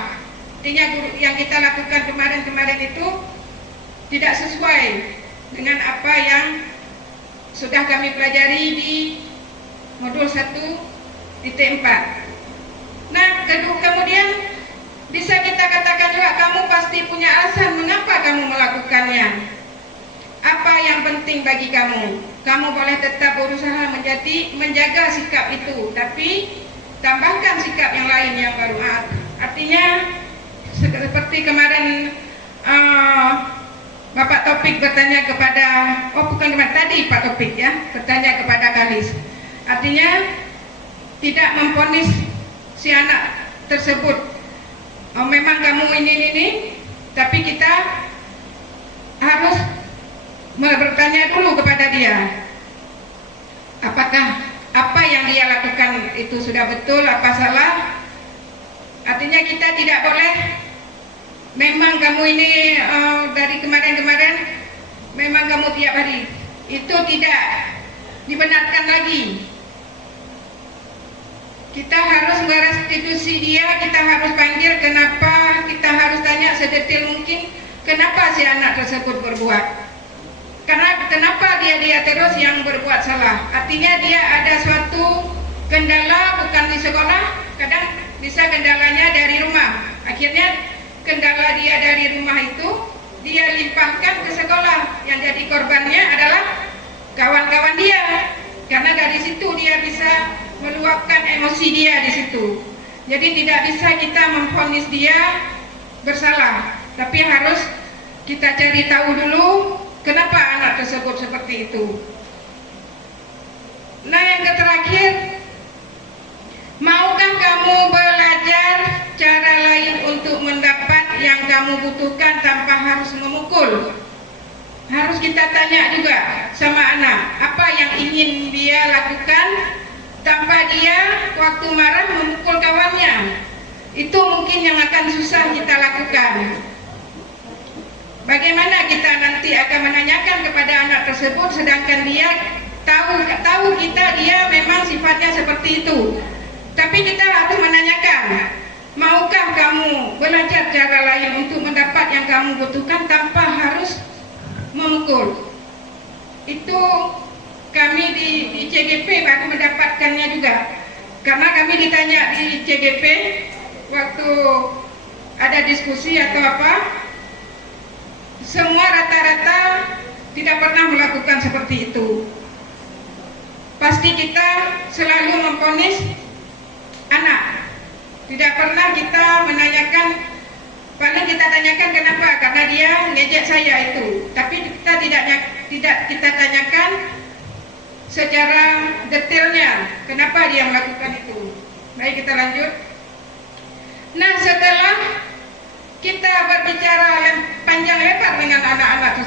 Artinya yang kita lakukan kemarin-kemarin itu tidak sesuai dengan apa yang sudah kami pelajari di modul 1 di T4. Nah, kemudian bisa kita katakan juga kamu pasti punya alasan mengapa kamu melakukannya. Apa yang penting bagi kamu? Kamu boleh tetap berusaha menjaga sikap itu, tapi tambahkan sikap yang lain yang baru. Artinya seperti kemarin Bapak Topik bertanya kepada, tadi Pak Topik ya, bertanya kepada Kalis. Artinya tidak memvonis si anak tersebut, memang kamu ini, tapi kita harus bertanya dulu kepada dia, apakah apa yang dia lakukan itu sudah betul, apa salah. Artinya kita tidak boleh, memang kamu ini dari kemarin-kemarin, memang kamu tiap hari, itu tidak dibenarkan lagi. Kita harus merestitusi dia, kita harus panggil, kenapa, kita harus tanya sedetail mungkin kenapa si anak tersebut berbuat. Karena kenapa dia terus yang berbuat salah. Artinya dia ada suatu kendala bukan di sekolah, kadang bisa kendalanya dari rumah. Akhirnya kendala dia dari rumah itu dia limpahkan ke sekolah. Yang jadi korbannya adalah kawan-kawan dia. Karena dari situ dia bisa meluapkan emosi dia di situ. Jadi tidak bisa kita memvonis dia bersalah, tapi harus kita cari tahu dulu kenapa anak tersebut seperti itu. Nah, yang terakhir, maukah kamu belajar cara lain untuk mendapat yang kamu butuhkan tanpa harus memukul? Harus kita tanya juga sama anak, apa yang ingin dia lakukan tanpa dia waktu marah memukul kawannya. Itu mungkin yang akan susah kita lakukan. Bagaimana kita nanti akan menanyakan kepada anak tersebut sedangkan dia tahu kita dia memang sifatnya seperti itu. Tapi kita harus menanyakan, maukah kamu belajar cara lain untuk mendapat yang kamu butuhkan tanpa harus memukul? Itu kami di CGP baru mendapatkannya juga. Karena kami ditanya di CGP waktu ada diskusi atau apa, semua rata-rata tidak pernah melakukan seperti itu. Pasti kita selalu memvonis anak. Tidak pernah kita menanyakan, paling kita tanyakan kenapa, karena dia ngejek saya itu. Tapi kita tidak kita tanyakan secara detailnya kenapa dia melakukan itu. Baik, kita lanjut. Nah, setelah kita berbicara panjang lebar dengan anak-anak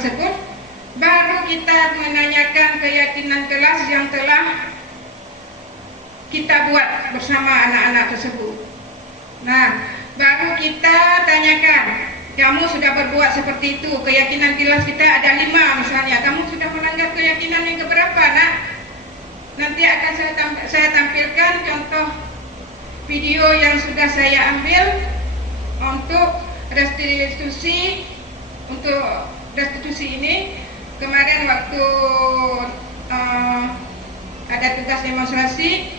baru kita menanyakan keyakinan kelas yang telah kita buat bersama anak-anak tersebut. Nah, baru kita tanyakan, kamu sudah berbuat seperti itu, keyakinan kelas kita ada 5 misalnya, kamu sudah melanggar keyakinan yang keberapa, nak? Nanti akan saya tampilkan contoh video yang sudah saya ambil untuk restitusi ini. Kemarin waktu ada tugas demonstrasi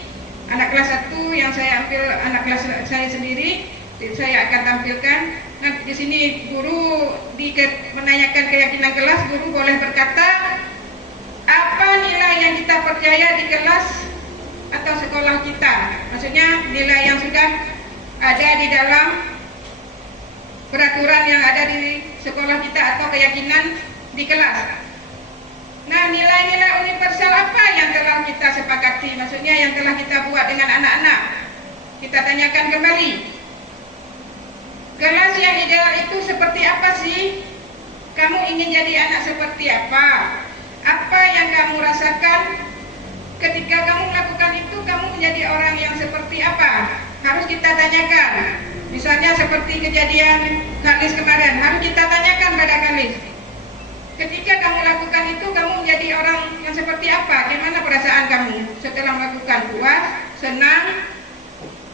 anak kelas 1 yang saya ambil, anak kelas saya sendiri, saya akan tampilkan. Nah, di sini guru menanyakan keyakinan kelas, guru boleh berkata apa nilai yang kita percaya di kelas atau sekolah kita. Maksudnya nilai yang sudah ada di dalam peraturan yang ada di sekolah kita atau keyakinan di kelas. Nah, nilai-nilai universal apa yang telah kita sepakati, maksudnya yang telah kita buat dengan anak-anak. Kita tanyakan kembali, kelas yang ideal itu seperti apa sih? Kamu ingin jadi anak seperti apa? Apa yang kamu rasakan ketika kamu melakukan itu? Kamu menjadi orang yang seperti apa? Harus kita tanyakan. Misalnya seperti kejadian Kalis kemarin, harus kita tanyakan pada Kalis, ketika kamu lakukan itu, kamu menjadi orang yang seperti apa? Gimana perasaan kamu setelah melakukan? Puas, senang,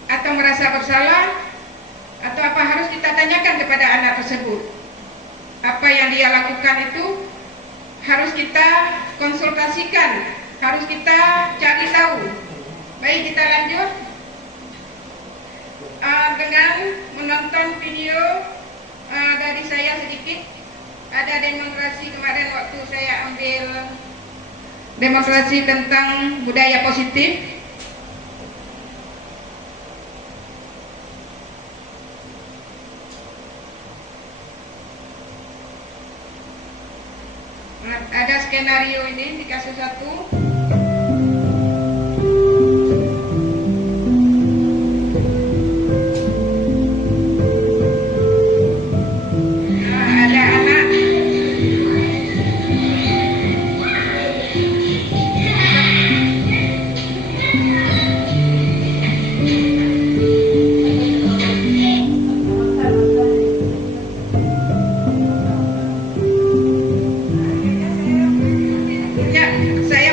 atau merasa bersalah, atau apa? Harus kita tanyakan kepada anak tersebut. Apa yang dia lakukan itu harus kita konsultasikan, harus kita cari tahu. Baik, kita lanjut dengan menonton video dari saya sedikit. Ada demonstrasi kemarin waktu saya ambil demonstrasi tentang budaya positif. Ada skenario ini di kasus 1. Saya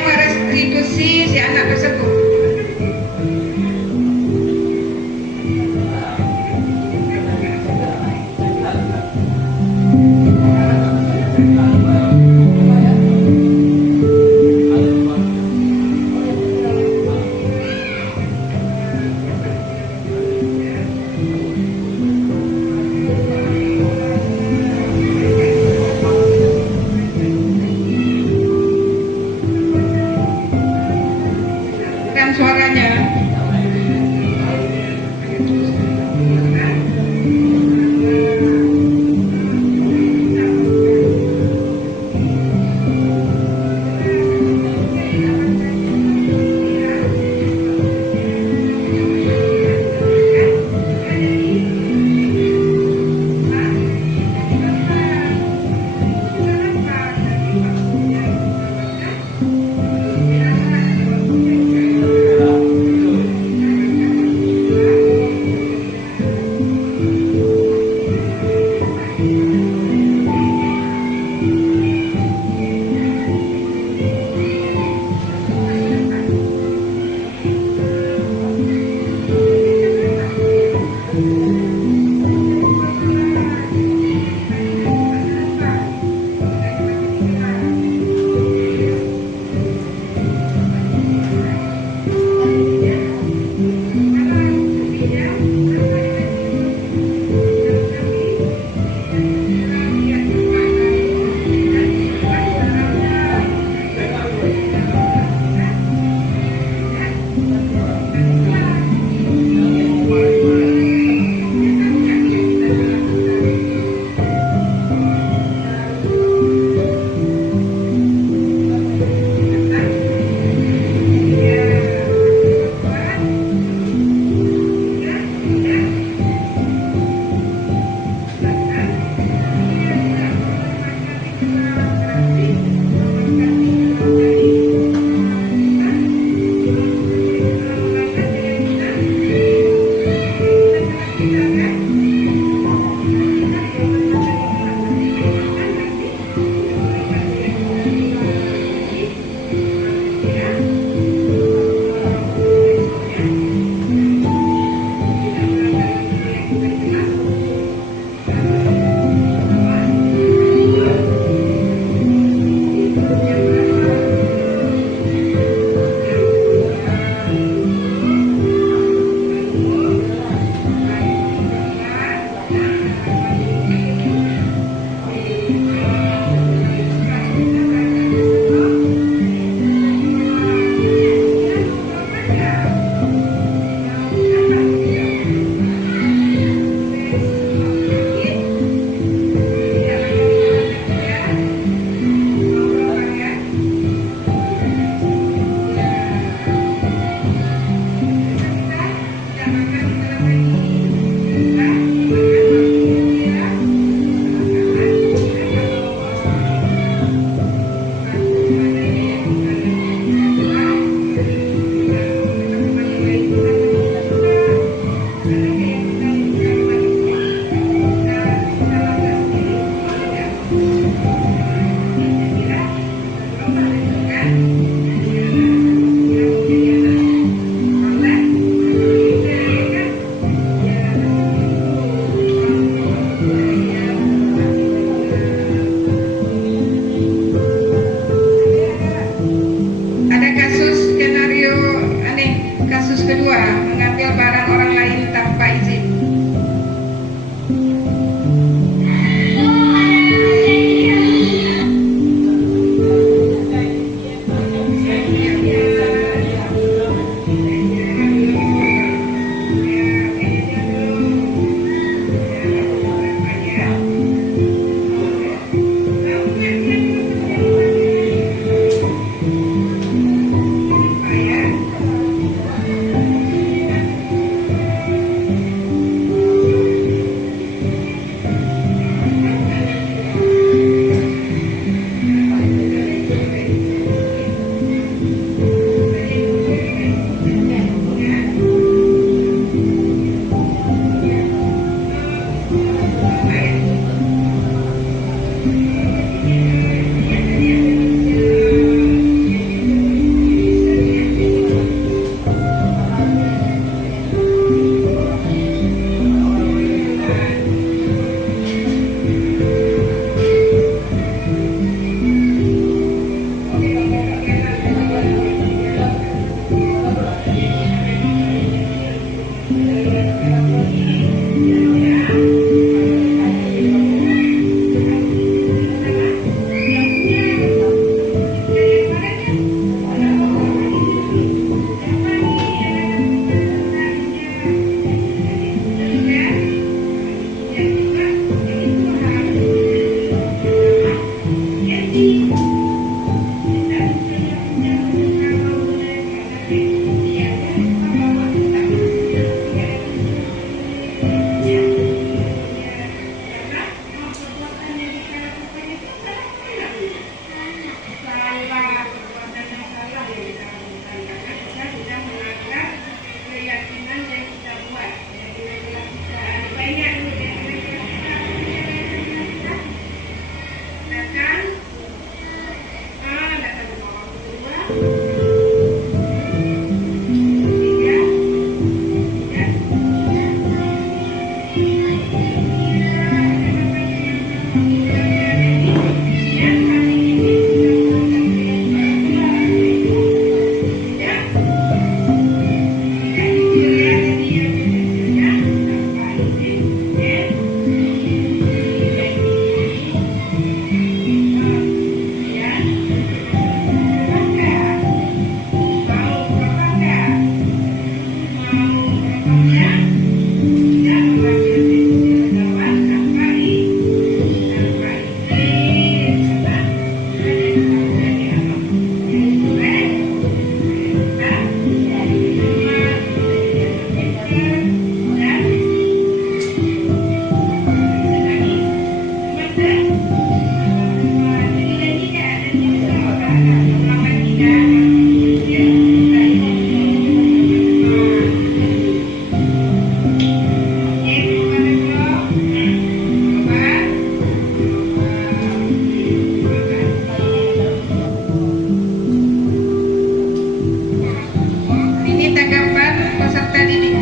Ini tanggapan peserta didik.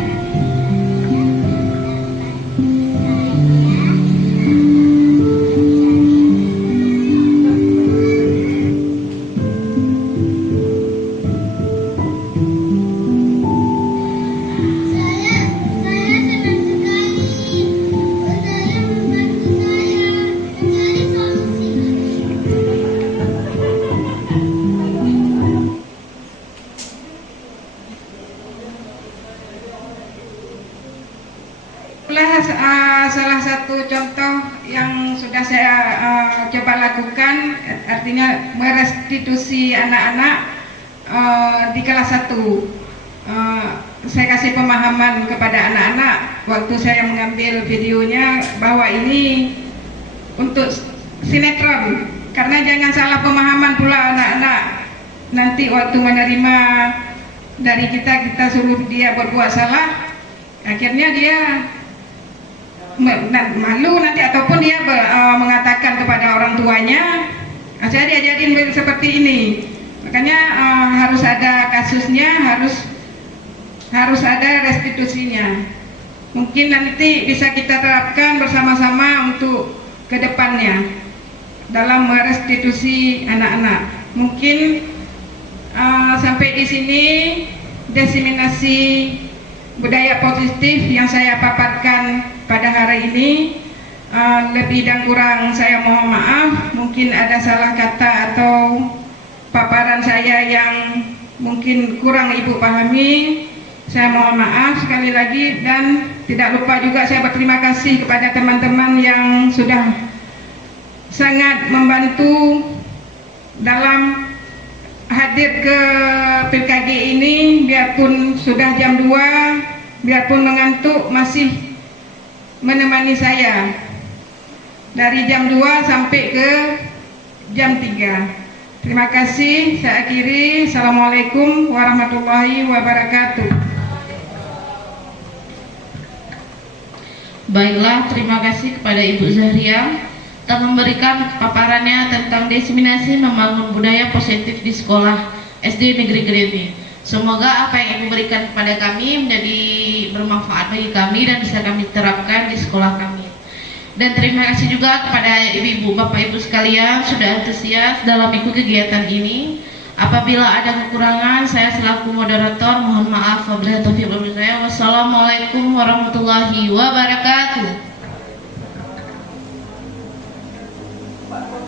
Saya senang sekali. Saya membantu saya mencari solusi. Itulah salah satu contoh yang sudah saya coba lakukan, artinya merestitusi anak-anak di kelas 1. Saya kasih pemahaman kepada anak-anak waktu saya mengambil videonya bahwa ini untuk sinetron, karena jangan salah pemahaman pula anak-anak. Nanti waktu menerima dari kita suruh dia berbuat salah, akhirnya dia malu nanti, ataupun dia mengatakan kepada orang tuanya, saya diajarin seperti ini. Makanya harus ada kasusnya, harus ada restitusinya. Mungkin nanti bisa kita terapkan bersama-sama untuk kedepannya dalam merestitusi anak-anak. Mungkin sampai di sini diseminasi budaya positif yang saya paparkan pada hari ini. Lebih dan kurang saya mohon maaf, mungkin ada salah kata atau paparan saya yang mungkin kurang ibu pahami. Saya mohon maaf sekali lagi, dan tidak lupa juga saya berterima kasih kepada teman-teman yang sudah sangat membantu dalam hadir ke PKG ini, biarpun sudah jam 2, biarpun mengantuk masih menemani saya dari jam 2 sampai ke jam 3. Terima kasih, saya akhiri. Assalamualaikum warahmatullahi wabarakatuh. Baiklah, terima kasih kepada Ibu Zahria telah memberikan paparannya tentang diseminasi membangun budaya positif di sekolah SD Negeri Greni. Semoga apa yang Ibu berikan kepada kami menjadi bermanfaat bagi kami dan bisa kami terapkan di sekolah kami. Dan terima kasih juga kepada ibu-ibu, bapak-ibu sekalian sudah antusias dalam ikut kegiatan ini. Apabila ada kekurangan, saya selaku moderator mohon maaf. Wabillahi taufiq wal hidayah. Wassalamualaikum warahmatullahi wabarakatuh.